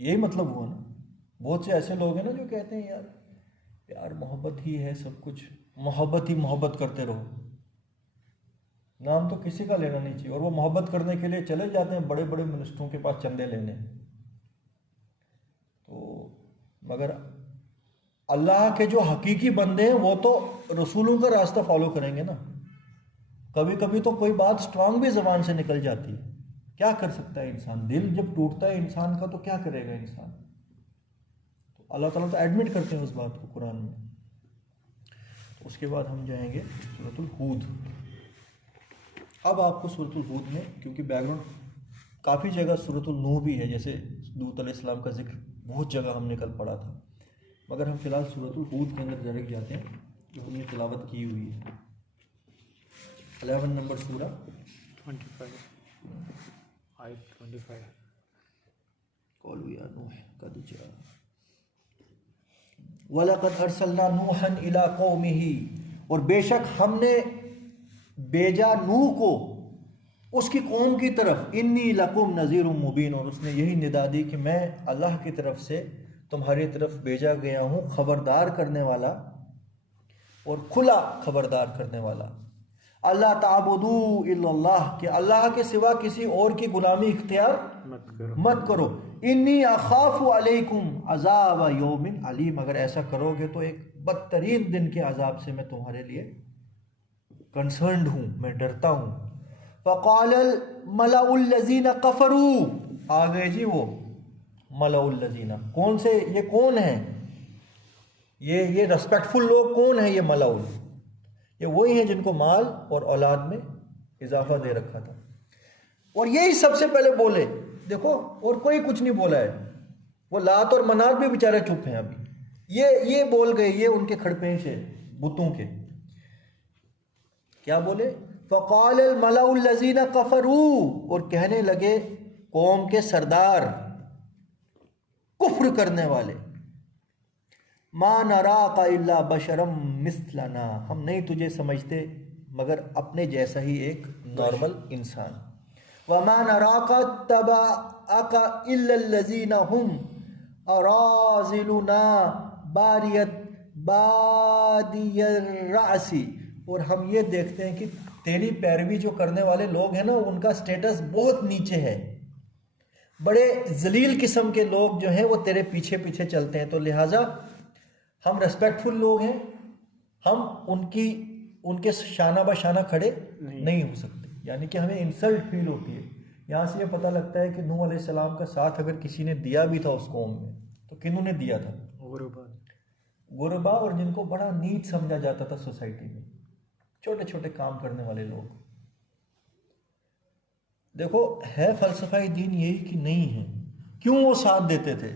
यही मतलब हुआ ना। बहुत से ऐसे लोग हैं ना जो कहते हैं यार प्यार मोहब्बत ही है सब कुछ, मोहब्बत ही मोहब्बत करते रहो, नाम तो किसी का लेना नहीं चाहिए। और वो मोहब्बत करने के लिए चले जाते हैं बड़े बड़े मिनिस्टरों के पास चंदे लेने। तो मगर अल्लाह के जो हकीकी बंदे हैं वो तो रसूलों का रास्ता फॉलो करेंगे ना। कभी कभी तो कोई बात स्ट्रांग भी ज़बान से निकल जाती है, क्या कर सकता है इंसान, दिल जब टूटता है इंसान का तो क्या करेगा इंसान। तो अल्लाह ताला तो एडमिट करते हैं उस बात को कुरान में। तो उसके बाद हम जाएंगे सूरतुल हूद। अब आपको सूरतुल हूद में, क्योंकि बैकग्राउंड काफ़ी जगह सूरतुल नूह भी है, जैसे दूत अलैहिस्सलाम का जिक्र बहुत जगह हमने कल पढ़ा था, मगर हम फिलहाल सूरतुल हूद के अंदर डायरेक्ट जाते हैं जो हमने तिलावत की हुई है। 11 नंबर सूरा 25 आयत 25। कौलू या नूह कद जा वलक़द अर्सलना नूहन इला कौमिही, और बेशक हमने भेजा नूह को उसकी कौम की तरफ, इन्नी लकुम नज़ीरुम मुबीन, और उसने यही निदा दी कि मैं अल्लाह की तरफ से तुम्हारी तरफ भेजा गया हूँ खबरदार करने वाला और खुला खबरदार करने वाला। अल्लाह ताबुदू इल्लल्लाह, कि अल्लाह के सिवा किसी और की गुलामी इख्तियार मत करो। इन्नी अखाफु अलैकुम अज़ाब यौमिन अलीम, अगर ऐसा करोगे तो एक बदतरीन दिन के अजाब से मैं तुम्हारे लिए कंसर्न्ड हूँ, मैं डरता हूँ। फ़क़ालल मलाउल लज़ीना कफ़रू, आ गए जी वो मलाउल लज़ीना, कौन से, ये कौन है, ये रेस्पेक्टफुल लोग कौन है, ये मलाउल, ये वही हैं जिनको माल और औलाद में इजाफा दे रखा था। और यही सबसे पहले बोले, देखो और कोई कुछ नहीं बोला है, वो लात और मनात भी बेचारे चुप हैं अभी, ये बोल गए, ये उनके खड़पेश है बुतों के। क्या बोले, फ़क़ाल मलाउल लज़ीना कफ़रू, और कहने लगे कौम के सरदार, कुफ्र करने वाले, मा नराका इल्ला बशरम मिस्लना, हम नहीं तुझे समझते मगर अपने जैसा ही एक नॉर्मल इंसान। वमा नराका तबाअका इल्ला लज़ीना हुम अराज़िलुना बादियर रासी, और हम ये देखते हैं कि तेरी पैरवी जो करने वाले लोग हैं ना, उनका स्टेटस बहुत नीचे है, बड़े जलील किस्म के लोग जो हैं वो तेरे पीछे पीछे चलते हैं, तो लिहाजा हम रेस्पेक्टफुल लोग हैं, हम उनके शाना बशाना खड़े नहीं हो सकते। यानी कि हमें इंसल्ट फील होती है। यहाँ से ये पता लगता है कि नूह अलैहिस्सलाम का साथ अगर किसी ने दिया भी था उस कौम में तो किन्होंने दिया था, गुरबा, और जिनको बड़ा नीच समझा जाता था सोसाइटी में, छोटे छोटे काम करने वाले लोग। देखो है फलसफा दीन यही कि नहीं है, क्यों वो साथ देते थे,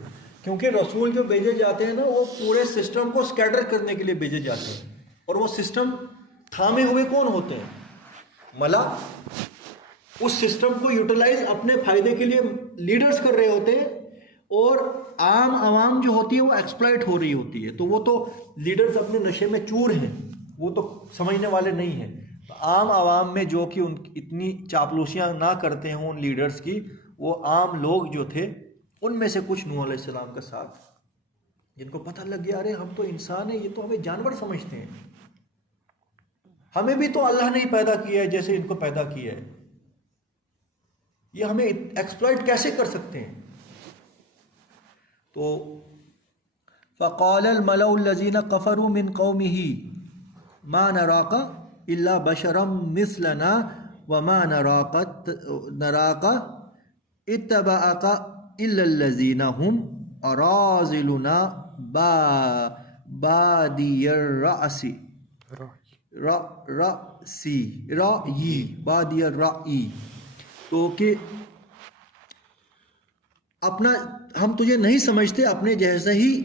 क्योंकि रसूल जो भेजे जाते हैं ना वो पूरे सिस्टम को स्कैटर करने के लिए भेजे जाते हैं, और वो सिस्टम थामे हुए कौन होते हैं, मला उस सिस्टम को यूटिलाइज अपने फायदे के लिए लीडर्स कर रहे होते हैं, और आम आवाम जो होती है वो एक्सप्लॉइट हो रही होती है। तो वो तो लीडर्स अपने नशे में चूर हैं, वो तो समझने वाले नहीं हैं। तो आम आवाम में जो कि उन इतनी चापलूसियाँ ना करते हैं उन लीडर्स की, वो आम लोग जो थे उनमें से कुछ नूह अलैहिस्सलाम का साथ, जिनको पता लग गया अरे हम तो इंसान हैं, ये तो हमें जानवर समझते हैं, हमें भी तो अल्लाह ने ही पैदा किया है जैसे इनको पैदा किया है, ये हमें एक्सप्लॉइट कैसे कर सकते हैं। तो फ़क़ालल मलउल्लज़ीना कफ़रू मिन क़ौमिही मा नराका इल्ला बशरम मिस्लना व मा नराका इत्तबअका इल्लल्लज़ीना हुम अराज़िलुना बादियर रअसी बादियर रई। तो कि अपना हम तुझे नहीं समझते अपने जैसा ही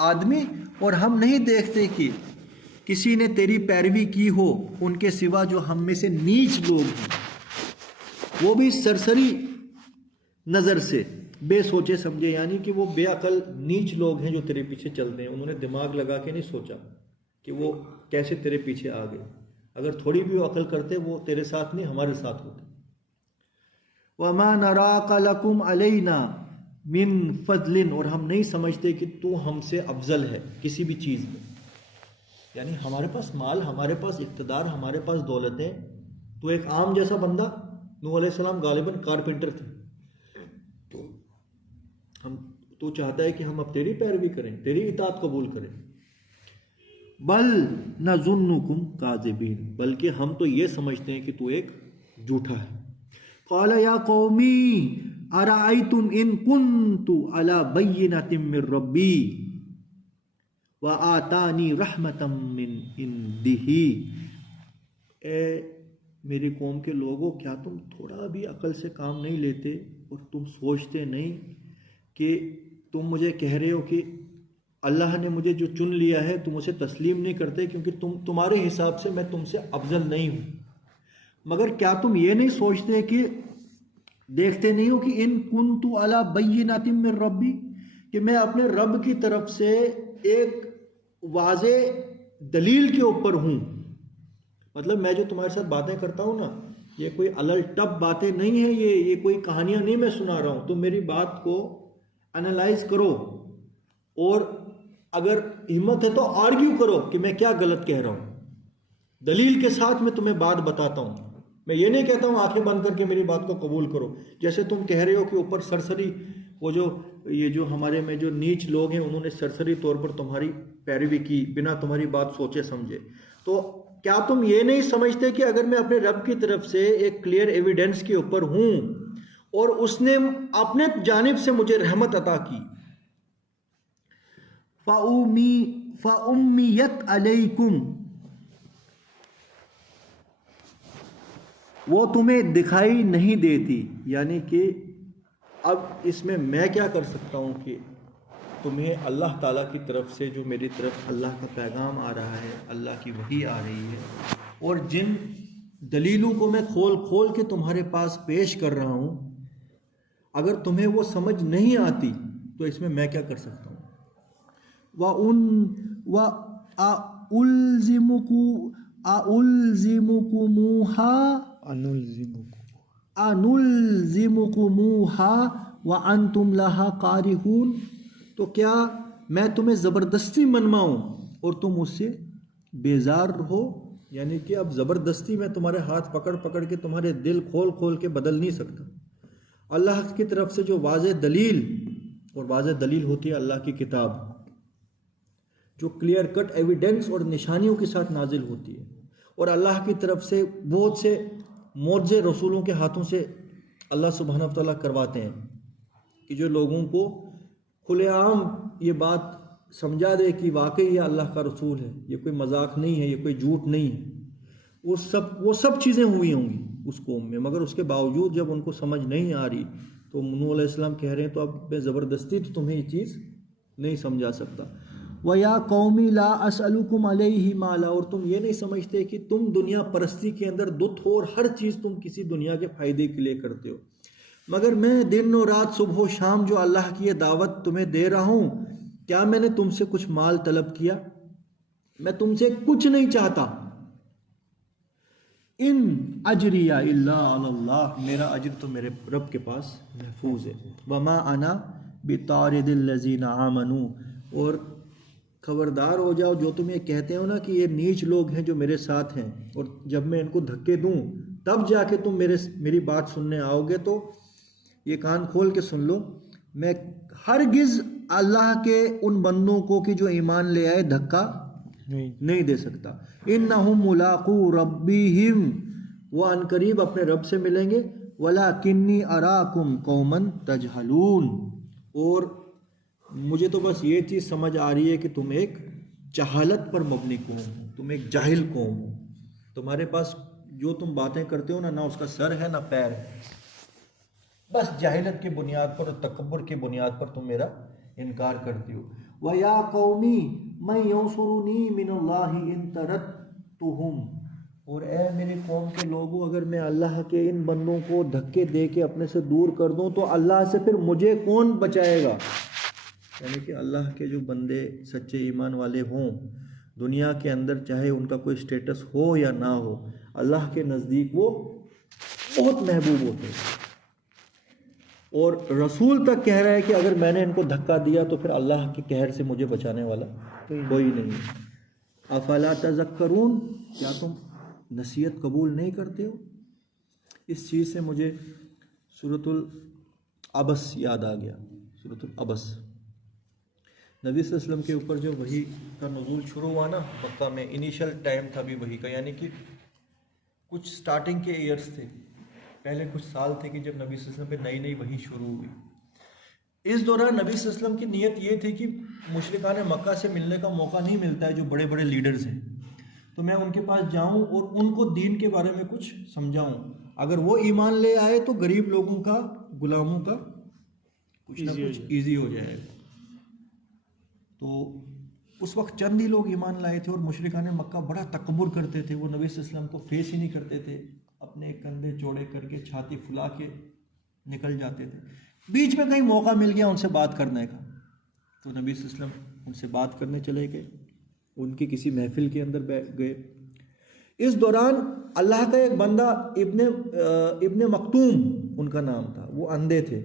आदमी, और हम नहीं देखते कि किसी ने तेरी पैरवी की हो उनके सिवा जो हम में से नीच लोग हैं, वो भी सरसरी नज़र से बेसोचे समझे, यानी कि वो बेअकल नीच लोग हैं जो तेरे पीछे चलते हैं। उन्होंने दिमाग लगा के नहीं सोचा कि वो कैसे तेरे पीछे आ गए। अगर थोड़ी भी वो अकल करते वो तेरे साथ नहीं हमारे साथ होते। वमा नराका लकुम अलैना मिन फजलिन, और हम नहीं समझते कि तू हमसे अफजल है किसी भी चीज़ में, यानी हमारे पास माल, हमारे पास इक़्तिदार, हमारे पास दौलतें, तो एक आम जैसा बंदा। नूह अलैहिस्सलाम गालिबन कारपेंटर थे, तो तू चाहता है कि हम अब तेरी पैरवी करें, तेरी इताअत कबूल करें। बल नज़ुन्नुकुम काज़िबीन, बल्कि हम तो ये समझते हैं कि तू एक झूठा है। क़ाल या कौमी अराअयतुम इन कुन्तु अला बय्यिनतिम मिर रब्बी व आतानी रहमतम मिन इंदिही। मेरी कौम के लोगों, क्या तुम थोड़ा भी अकल से काम नहीं लेते और तुम सोचते नहीं कि तुम मुझे कह रहे हो कि अल्लाह ने मुझे जो चुन लिया है, तुम उसे तस्लीम नहीं करते क्योंकि तुम्हारे हिसाब से मैं तुमसे अफजल नहीं हूँ। मगर क्या तुम ये नहीं सोचते कि देखते नहीं हो कि इन कुन्तु अला बय्यिनतिम मिर रब्बी, कि मैं अपने रब की तरफ से एक वाज़े दलील के ऊपर हूँ। मतलब मैं जो तुम्हारे साथ बातें करता हूँ ना, ये कोई अलल टप बातें नहीं है, ये कोई कहानियाँ नहीं मैं सुना रहा हूँ। तुम मेरी बात को एनालाइज करो और अगर हिम्मत है तो आर्ग्यू करो कि मैं क्या गलत कह रहा हूँ। दलील के साथ मैं तुम्हें बात बताता हूँ। मैं ये नहीं कहता हूँ आंखें बंद करके मेरी बात को कबूल करो, जैसे तुम कह रहे हो कि ऊपर सरसरी वो जो हमारे में जो नीच लोग हैं उन्होंने सरसरी तौर पर तुम्हारी पैरवी की बिना तुम्हारी बात सोचे समझे। तो क्या तुम ये नहीं समझते कि अगर मैं अपने रब की तरफ से एक क्लियर एविडेंस के ऊपर हूँ और उसने अपने जानिब से मुझे रहमत अता की, फ़उम्मियत अलैकुम, वो तुम्हें दिखाई नहीं देती। यानी कि अब इसमें मैं क्या कर सकता हूँ कि तुम्हें अल्लाह ताला की तरफ से जो मेरी तरफ अल्लाह का पैगाम आ रहा है, अल्लाह की वही आ रही है, और जिन दलीलों को मैं खोल खोल के तुम्हारे पास पेश कर रहा हूँ, अगर तुम्हें वो समझ नहीं आती तो इसमें मैं क्या कर सकता हूँ। अनुल्ज़िमुकुमूहा व अंतुम लहा कारिहून, तो क्या मैं तुम्हें ज़बरदस्ती मनवाऊँ और तुम उससे बेजार हो। यानी कि अब ज़बरदस्ती मैं तुम्हारे हाथ पकड़ पकड़ के तुम्हारे दिल खोल खोल के बदल नहीं सकता। अल्लाह की तरफ से जो वाज़े दलील, और वाज़े दलील होती है अल्लाह की किताब, जो क्लियर कट एविडेंस और निशानियों के साथ नाजिल होती है, और अल्लाह की तरफ से बहुत से मौजे रसूलों के हाथों से अल्लाह सुब्हानहू व तआला करवाते हैं कि जो लोगों को खुलेआम ये बात समझा दे कि वाकई ये अल्लाह का रसूल है, ये कोई मजाक नहीं है, ये कोई झूठ नहीं है। वो सब चीज़ें हुई होंगी उस कौम में, मगर उसके बावजूद जब उनको समझ नहीं आ रही तो नूह अलैहिस्सलाम कह रहे हैं तो अब मैं ज़बरदस्ती तो तुम्हें ये चीज़ नहीं समझा सकता। व या कौमी ला असअलुकुम अलैहि माला, और तुम ये नहीं समझते कि तुम दुनिया परस्ती के अंदर दुत हो और हर चीज़ तुम किसी दुनिया के फ़ायदे के लिए करते हो, मगर मैं दिन और रात सुबह शाम जो अल्लाह की ये दावत तुम्हें दे रहा हूँ, क्या मैंने तुमसे कुछ माल तलब किया? मैं तुमसे कुछ नहीं चाहता। इन अजरिया इल्ला अल्लाह, मेरा अजर तो मेरे रब के पास महफूज है। वमा अना बितारिदिल लजीना आमनू, और खबरदार हो जाओ जो तुम ये कहते हो ना कि ये नीच लोग हैं जो मेरे साथ हैं, और जब मैं इनको धक्के दूं तब जाके तुम मेरी बात सुनने आओगे, तो ये कान खोल के सुन लो, मैं हरगिज़ अल्लाह के उन बंदों को कि जो ईमान ले आए धक्का नहीं दे सकता। इन्नहुम मुलाकू रब्बिहिम, वो अनकरीब अपने रब से मिलेंगे। वलाकिन्नी अराकुम कौमन तजहलून, और मुझे तो बस ये चीज़ समझ आ रही है कि तुम एक जहालत पर मबनी कौम हो, तुम एक जाहिल कौम हो, तुम्हारे पास जो तुम बातें करते हो ना उसका सर है ना पैर है, बस जाहिलत की बुनियाद पर और तकब्बुर की बुनियाद पर तुम मेरा इनकार करती हो। व या कौमी मैं यंसुरुनी मिनल्लाहि इन तरत्तुहुम, और ए मेरी कौम के लोगों, अगर मैं अल्लाह के इन बंदों को धक्के दे के अपने से दूर कर दूं तो अल्लाह से फिर मुझे कौन बचाएगा? यानी कि अल्लाह के जो बंदे सच्चे ईमान वाले हों दुनिया के अंदर, चाहे उनका कोई स्टेटस हो या ना हो, अल्लाह के नज़दीक वो बहुत महबूब होते हैं। और रसूल तक कह रहा है कि अगर मैंने इनको धक्का दिया तो फिर अल्लाह के कहर से मुझे बचाने वाला कोई नहीं। अफला तज़क्करून, क्या तुम नसीहत कबूल नहीं करते हो? इस चीज़ से मुझे सूरतुल अबस याद आ गया। सूरतुल अबस, नबी सल्लल्लाहु अलैहि वसल्लम के ऊपर जो वही का नुज़ूल शुरू हुआ ना मक्का में, इनिशियल टाइम था भी वही का, यानी कि कुछ स्टार्टिंग के ईयर्स थे, पहले कुछ साल थे कि जब नबी सल्लल्लाहु अलैहि वसल्लम पे नई नई वही शुरू हुई। इस दौरान नबी सल्लल्लाहु अलैहि वसल्लम की नीयत ये थी कि मुशरिकान मक्का से मिलने का मौका नहीं मिलता है जो बड़े बड़े लीडर्स हैं, तो मैं उनके पास जाऊं और उनको दीन के बारे में कुछ समझाऊं, अगर वो ईमान ले आए तो गरीब लोगों का, गुलामों का कुछ ना कुछ ईजी हो जाएगा। तो उस वक्त चंद ही लोग ईमान लाए थे और मुशरिकान मक्का बड़ा तकब्बुर करते थे, वो नबी सल्लल्लाहु अलैहि वसल्लम को फेस ही नहीं करते थे, अपने कंधे चौड़े करके छाती फुला के निकल जाते थे। बीच में कहीं मौका मिल गया उनसे बात करने का तो नबी सल्लल्लाहु अलैहि वसल्लम उनसे बात करने चले गए, उनकी किसी महफिल के अंदर बैठ गए। इस दौरान अल्लाह का एक बंदा इब्ने मक्तूम उनका नाम था, वो अंधे थे,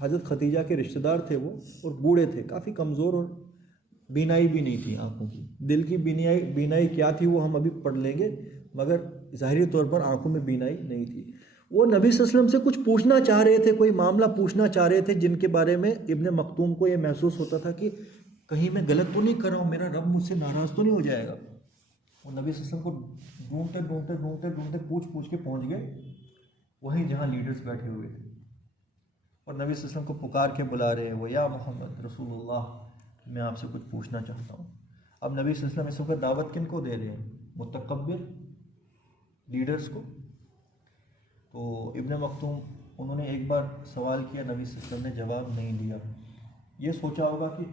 हज़रत खदीजा के रिश्तेदार थे वो, और बूढ़े थे, काफ़ी कमज़ोर, और बीनाई भी नहीं थी आँखों की। दिल की बीनाई क्या थी वो हम अभी पढ़ लेंगे, मगर ज़ाहिरी तौर पर आँखों में बीनाई नहीं थी। वो नबी सल्लल्लाहु अलैहि वसल्लम से कुछ पूछना चाह रहे थे, कोई मामला पूछना चाह रहे थे, जिनके बारे में इब्ने मक्तूम को ये महसूस होता था कि कहीं मैं गलत तो नहीं कर रहा हूँ, मेरा रब मुझसे नाराज़ तो नहीं हो जाएगा। वो नबी सल्लल्लाहु अलैहि वसल्लम को ढूंढते ढूंढते ढूंढते ढूंढते पूछ के पहुँच गए वहीं जहाँ लीडर्स बैठे हुए थे, और नबी सल्लल्लाहु अलैहि वसल्लम को पुकार के बुला रहे हैं, वो या मोहम्मद रसूलुल्लाह, मैं आपसे कुछ पूछना चाहता हूँ। अब नबी सल्लल्लाहु अलैहि वसल्लम इस वक्त दावत किन को दे रहे हैं? मुतकब्बिर लीडर्स को। तो इब्ने मक्तूम उन्होंने एक बार सवाल किया, नबी सल्लल्लाहु अलैहि वसल्लम ने जवाब नहीं दिया। ये सोचा होगा कि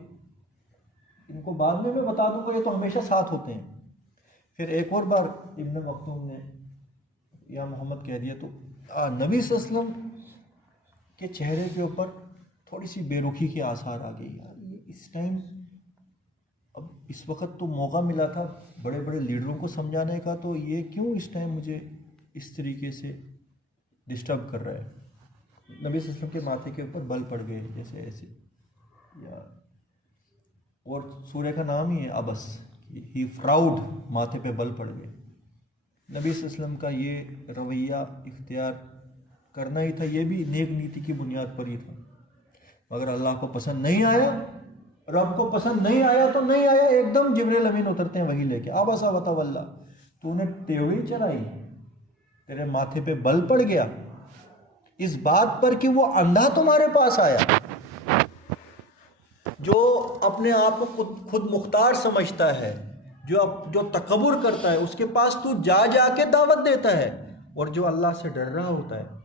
इनको बाद में मैं बता दूंगा, ये तो हमेशा साथ होते हैं। फिर एक और बार इब्ने मक्तूम ने या मोहम्मद कह दिया, तो नबी सल्लल्लाहु अलैहि वसल्लम के चेहरे के ऊपर थोड़ी सी बेरुखी के आसार आ गई। यार ये इस टाइम, अब इस वक्त तो मौका मिला था बड़े बड़े लीडरों को समझाने का, तो ये क्यों इस टाइम मुझे इस तरीके से डिस्टर्ब कर रहा है? नबी सल्लल्लाहु अलैहि वसल्लम के माथे के ऊपर बल पड़ गए जैसे ऐसे, या और सूर्य का नाम ही है अबस, ही फ्राउड, माथे पे बल पड़ गए। नबी सल्लल्लाहु अलैहि वसल्लम का ये रवैया इख्तियार करना ही था, ये भी नेक नीति की बुनियाद पर ही था, मगर अल्लाह को पसंद नहीं आया, रब को पसंद नहीं आया तो नहीं आया, एकदम जिब्रील अमीन उतरते हैं वही लेके, आबसा व तवल्ला, तूने टेवड़ी चलाई, तेरे माथे पे बल पड़ गया इस बात पर कि वो अंधा तुम्हारे पास आया, जो अपने आप को खुद मुख्तार समझता है, जो तकब्बुर करता है, उसके पास तू जाके दावत देता है, और जो अल्लाह से डर रहा होता है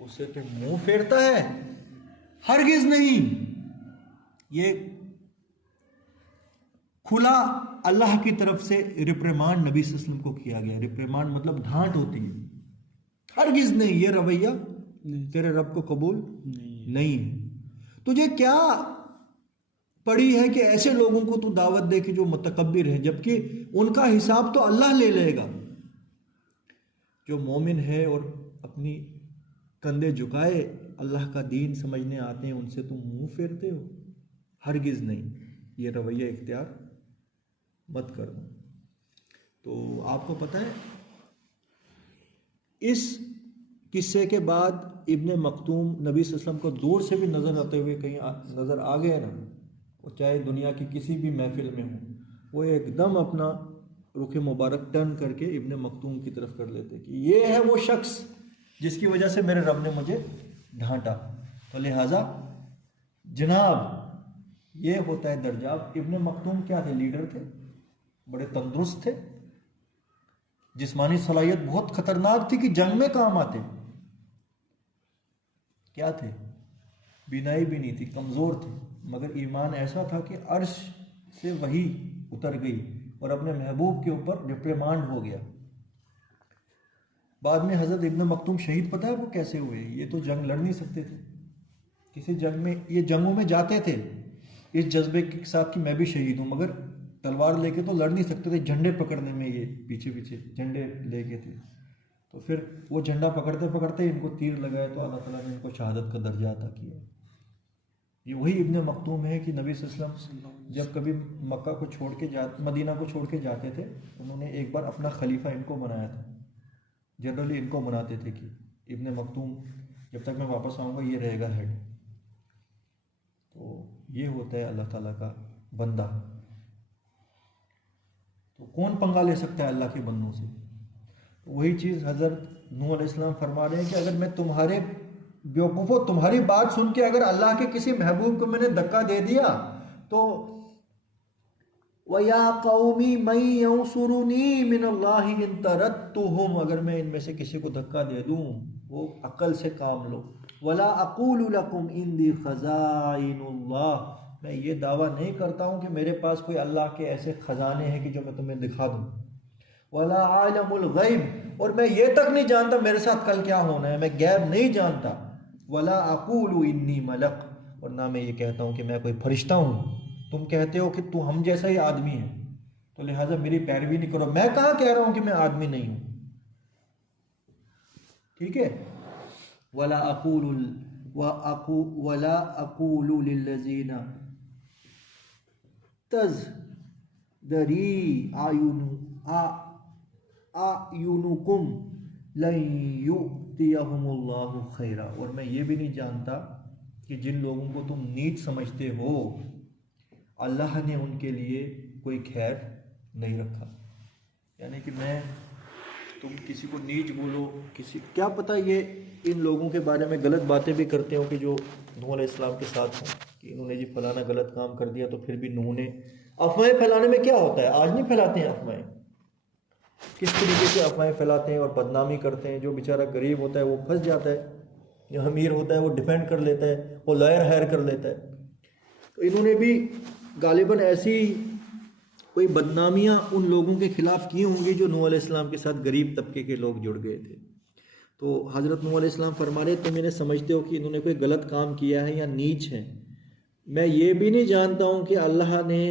उससे फिर मुंह फेरता है? हरगिज नहीं। ये खुला अल्लाह की तरफ से रिप्रेमांड नबी सल्लल्लाहु अलैहि वसल्लम को किया गया। रिप्रेमांड मतलब डांट होती है, हरगिज नहीं, ये रवैया तेरे रब को कबूल नहीं है। तुझे क्या पड़ी है कि ऐसे लोगों को तू दावत दे कि जो मुतकब्बिर हैं, जबकि उनका हिसाब तो अल्लाह ले लेगा। जो मोमिन है और अपनी कंधे झुकाए अल्लाह का दीन समझने आते हैं, उनसे तुम मुंह फेरते हो? हरगिज नहीं, ये रवैया इख्तियार मत करना। तो आपको पता है इस किस्से के बाद इब्ने मखतूम नबी सल्लल्लाहु अलैहि वसल्लम को दूर से भी नज़र आते हुए कहीं नज़र आ गए ना, वो चाहे दुनिया की किसी भी महफिल में हो, वो एकदम अपना रुख मुबारक टर्न करके इब्ने मखतूम की तरफ कर लेते कि ये है वो शख्स जिसकी वजह से मेरे रब ने मुझे ढांटा। तो लिहाजा जनाब ये होता है दर्जा। इब्ने मखतूम क्या थे? लीडर थे, बड़े तंदुरुस्त थे, जिस्मानी सलाहियत बहुत खतरनाक थी कि जंग में काम आते। क्या थे? बीनाई भी नहीं थी, कमज़ोर थे, मगर ईमान ऐसा था कि अर्श से वही उतर गई और अपने महबूब के ऊपर रिप्रेमांड हो गया। बाद में हज़रत इब्न मखतूम शहीद, पता है वो कैसे हुए? ये तो जंग लड़ नहीं सकते थे किसी जंग में, ये जंगों में जाते थे इस जज्बे के साथ कि मैं भी शहीद हूँ, मगर तलवार लेके तो लड़ नहीं सकते थे, झंडे पकड़ने में ये पीछे पीछे झंडे लेके थे। तो फिर वो झंडा पकड़ते पकड़ते इनको तीर लगाए तो अल्लाह ताला ने इनको शहादत का दर्जा अता किया। ये वही इब्ने मखतूम है कि नबी सल्लल्लाहु अलैहि वसल्लम जब कभी मक्का को छोड़ के मदीना को छोड़ के जाते थे, उन्होंने एक बार अपना खलीफा इनको बनाया था। जनरली इनको बनाते थे कि इब्ने मखतूम जब तक मैं वापस आऊँगा ये रहेगा हेड। तो ये होता है अल्लाह ताला का बंदा। तो कौन पंगा ले सकता है अल्लाह के बंदों से? तो वही चीज़ हज़रत नूह अलैहिस्सलाम फरमा रहे हैं कि अगर मैं तुम्हारे बेवकूफ़ो तुम्हारी बात सुन के अगर अल्लाह के किसी महबूब को मैंने धक्का दे दिया तो वया कौमी मई यंसुरुनी मिनल्लाहि इन तरद्तुहुम, अगर मैं इनमें से किसी को धक्का दे दूं, वो अक्ल से काम लो। वला अक़ूलु लकुम इंदी ख़ज़ाइनुल्लाह, मैं ये दावा नहीं करता हूँ कि मेरे पास कोई अल्लाह के ऐसे ख़जाने हैं कि जो मैं तुम्हें दिखा दूँ। वला आलमुल गैब, और मैं ये तक नहीं जानता मेरे साथ कल क्या होना है, मैं गैब नहीं जानता। वला अक़ूलु इन्नी मलक, और ना मैं ये कहता हूँ कि मैं कोई फरिश्ता हूँ। तुम कहते हो कि तू हम जैसा ही आदमी है, तो लिहाजा मेरी पैरवी नहीं करो। मैं कहाँ कह रहा हूँ कि मैं आदमी नहीं हूँ, ठीक है। वला अक़ूलु लिल्लज़ीना तज़दरी आयुनुकुम लन युअतियहुमुल्लाहु खैरा, और मैं ये भी नहीं जानता कि जिन लोगों को तुम नीच समझते हो अल्लाह ने उनके लिए कोई खैर नहीं रखा। यानी कि तुम किसी को नीच बोलो, क्या पता ये इन लोगों के बारे में गलत बातें भी करते हो कि जो नूह अलैहिस्सलाम के साथ हों कि इन्होंने जी फलाना गलत काम कर दिया, तो फिर भी नूह ने अफवाहें फैलाने में क्या होता है? आज नहीं फैलाते हैं अफवाहें, किस तरीके से अफवाहें फैलाते हैं और बदनामी करते हैं। जो बेचारा गरीब होता है वो फंस जाता है, जो अमीर होता है वो डिफेंड कर लेता है, वो लॉयर हायर कर लेता है। तो इन्होंने भी गालिबन ऐसी कोई बदनामियाँ उन लोगों के ख़िलाफ़ की होंगी जो नूह अलैहिस्सलाम के साथ गरीब तबके के लोग जुड़ गए थे। तो हज़रत नूह अलैहिस्सलाम फरमा रहे, तुम इन्हें समझते हो कि इन्होंने कोई गलत काम किया है या नीच है। मैं ये भी नहीं जानता हूँ कि अल्लाह ने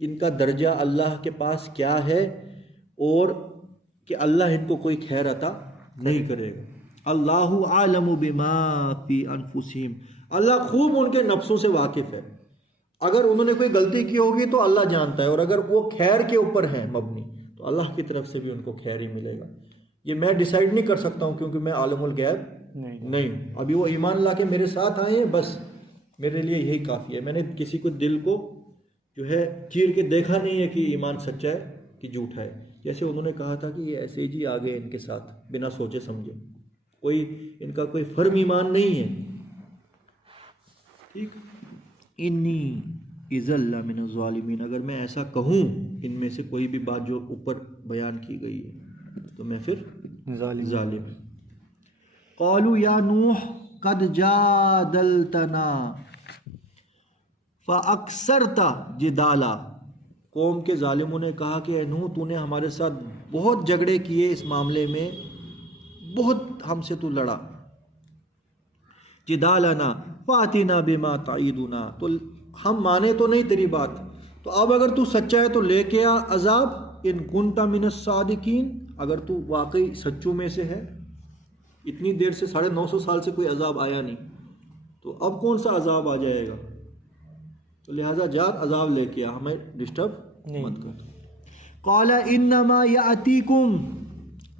इनका दर्जा अल्लाह के पास क्या है और कि अल्लाह इनको कोई खैर अता नहीं करेगा। अल्लाहु आलमु बिमा फी अनफुसिहिम, अल्लाह खूब उनके नफ्सों से वाकिफ़ है। अगर उन्होंने कोई गलती की होगी तो अल्लाह जानता है, और अगर वो खैर के ऊपर है मबनी तो अल्लाह की तरफ से भी उनको खैर ही मिलेगा। ये मैं डिसाइड नहीं कर सकता हूँ क्योंकि मैं आलमुल गैब नहीं हूँ। अभी वो ईमान ला के मेरे साथ आए हैं, बस मेरे लिए यही काफ़ी है। मैंने किसी को दिल को जो है चीर के देखा नहीं है कि ईमान सच्चा है कि झूठा है। जैसे उन्होंने कहा था कि ये ऐसे ही जी आ गए इनके साथ बिना सोचे समझे, कोई इनका कोई फर्म ईमान नहीं है, ठीक। इन्नी इज़ल्ला मिन ज़ालिमीन, अगर मैं ऐसा कहूँ इनमें से कोई भी बात जो ऊपर बयान की गई है तो मैं फिर ज़ालिम। क़ालू या नूह क़द जादलतना फ़अक्सरता जिदाला, कौम के जालिमों ने कहा कि ए नूह, तूने हमारे साथ बहुत झगड़े किए इस मामले में, बहुत हमसे तू लड़ा। जिदालना फातिना बिमा ताइदुना, तो हम माने तो नहीं तेरी बात, तो अब अगर तू सच्चा है तो लेके आ अजाब, इन कुंता मिनस सादिकीन, अगर तू वाकई सच्चों में से है। इतनी देर से 950 साल से कोई अजाब आया नहीं, तो अब कौन सा अजाब आ जाएगा? तो लिहाजा जा अजाब लेके आ, हमें डिस्टर्ब मत कर। क़ाला इन्नमा यातीकुम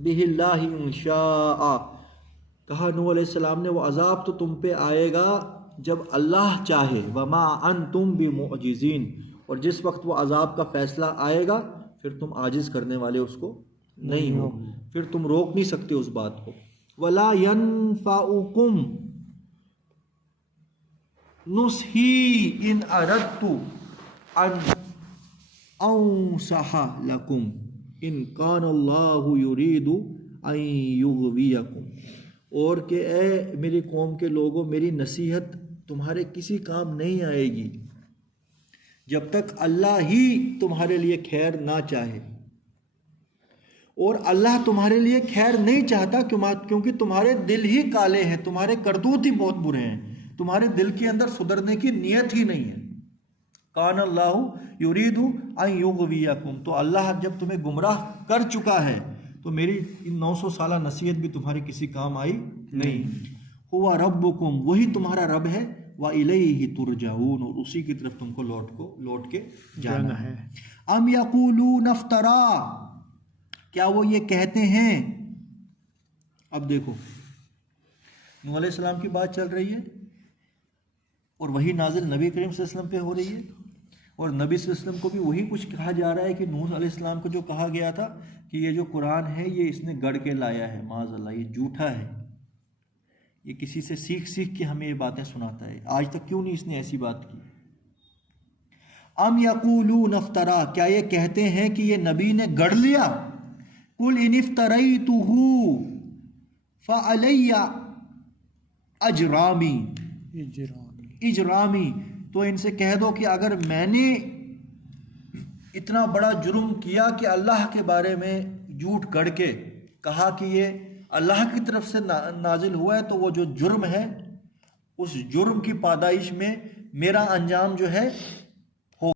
बिहिल्लाहि इंशाअ, कहा नूह अलैहिस्सलाम ने, वो अजाब तो तुम पे आएगा जब अल्लाह चाहे। वमा अंतुम बिमुअजिजीन, और जिस वक्त वो अजाब का फैसला आएगा फिर तुम आजिज करने वाले उसको नहीं हो, फिर तुम रोक नहीं सकते उस बात को। वला यनफाउकुम नुस्ही इन अरदतु अन अंसहा लकुम इन कान अल्लाहु युरीदु अन युग़वियकुम, और कि ए मेरी कौम के लोगों, मेरी नसीहत तुम्हारे किसी काम नहीं आएगी जब तक अल्लाह ही तुम्हारे लिए खैर ना चाहे। और अल्लाह तुम्हारे लिए खैर नहीं चाहता क्योंकि तुम्हारे दिल ही काले हैं, तुम्हारे करतूत ही बहुत बुरे हैं, तुम्हारे दिल के अंदर सुधरने की नीयत ही नहीं है। कान अल्लाहु युरीदु अन युग़वियकुम, तो अल्लाह जब तुम्हें गुमराह कर चुका है तो मेरी इन 900 साला नसीहत भी तुम्हारे किसी काम आई नहीं। हुवा रब्बुकुम, वही तुम्हारा रब है, व इलैहि तुरजाऊन, और उसी की तरफ तुमको लौट के जाना है। अम यक़ूलून इफ्तरा, क्या वो ये कहते हैं? अब देखो नूह अलैहिस्सलाम की बात चल रही है और वही नाजिल नबी करीम सल्लल्लाहु अलैहि वसल्लम पे हो रही है, और नबी सल्लल्लाहु अलैहि वसल्लम को भी वही कुछ कहा जा रहा है कि नूह अलैहिस्सलाम को जो कहा गया था कि ये जो कुरान है ये इसने गढ़ के लाया है, माज़अल्लाह ये झूठा है, ये किसी से सीख के हमें ये बातें सुनाता है। आज तक क्यों नहीं इसने ऐसी बात की? अम यक़ूलून इफ्तरा, क्या ये कहते हैं कि ये नबी ने गढ़ लिया? कुल इन इफ्तरैतुहु फ़अलैया अजरामी, इजरामी, तो इनसे कह दो कि अगर मैंने इतना बड़ा जुर्म किया कि अल्लाह के बारे में झूठ गढ़ के कहा कि ये अल्लाह की तरफ से नाजिल हुआ है, तो वो जो जुर्म है उस जुर्म की पादाइश में मेरा अंजाम जो है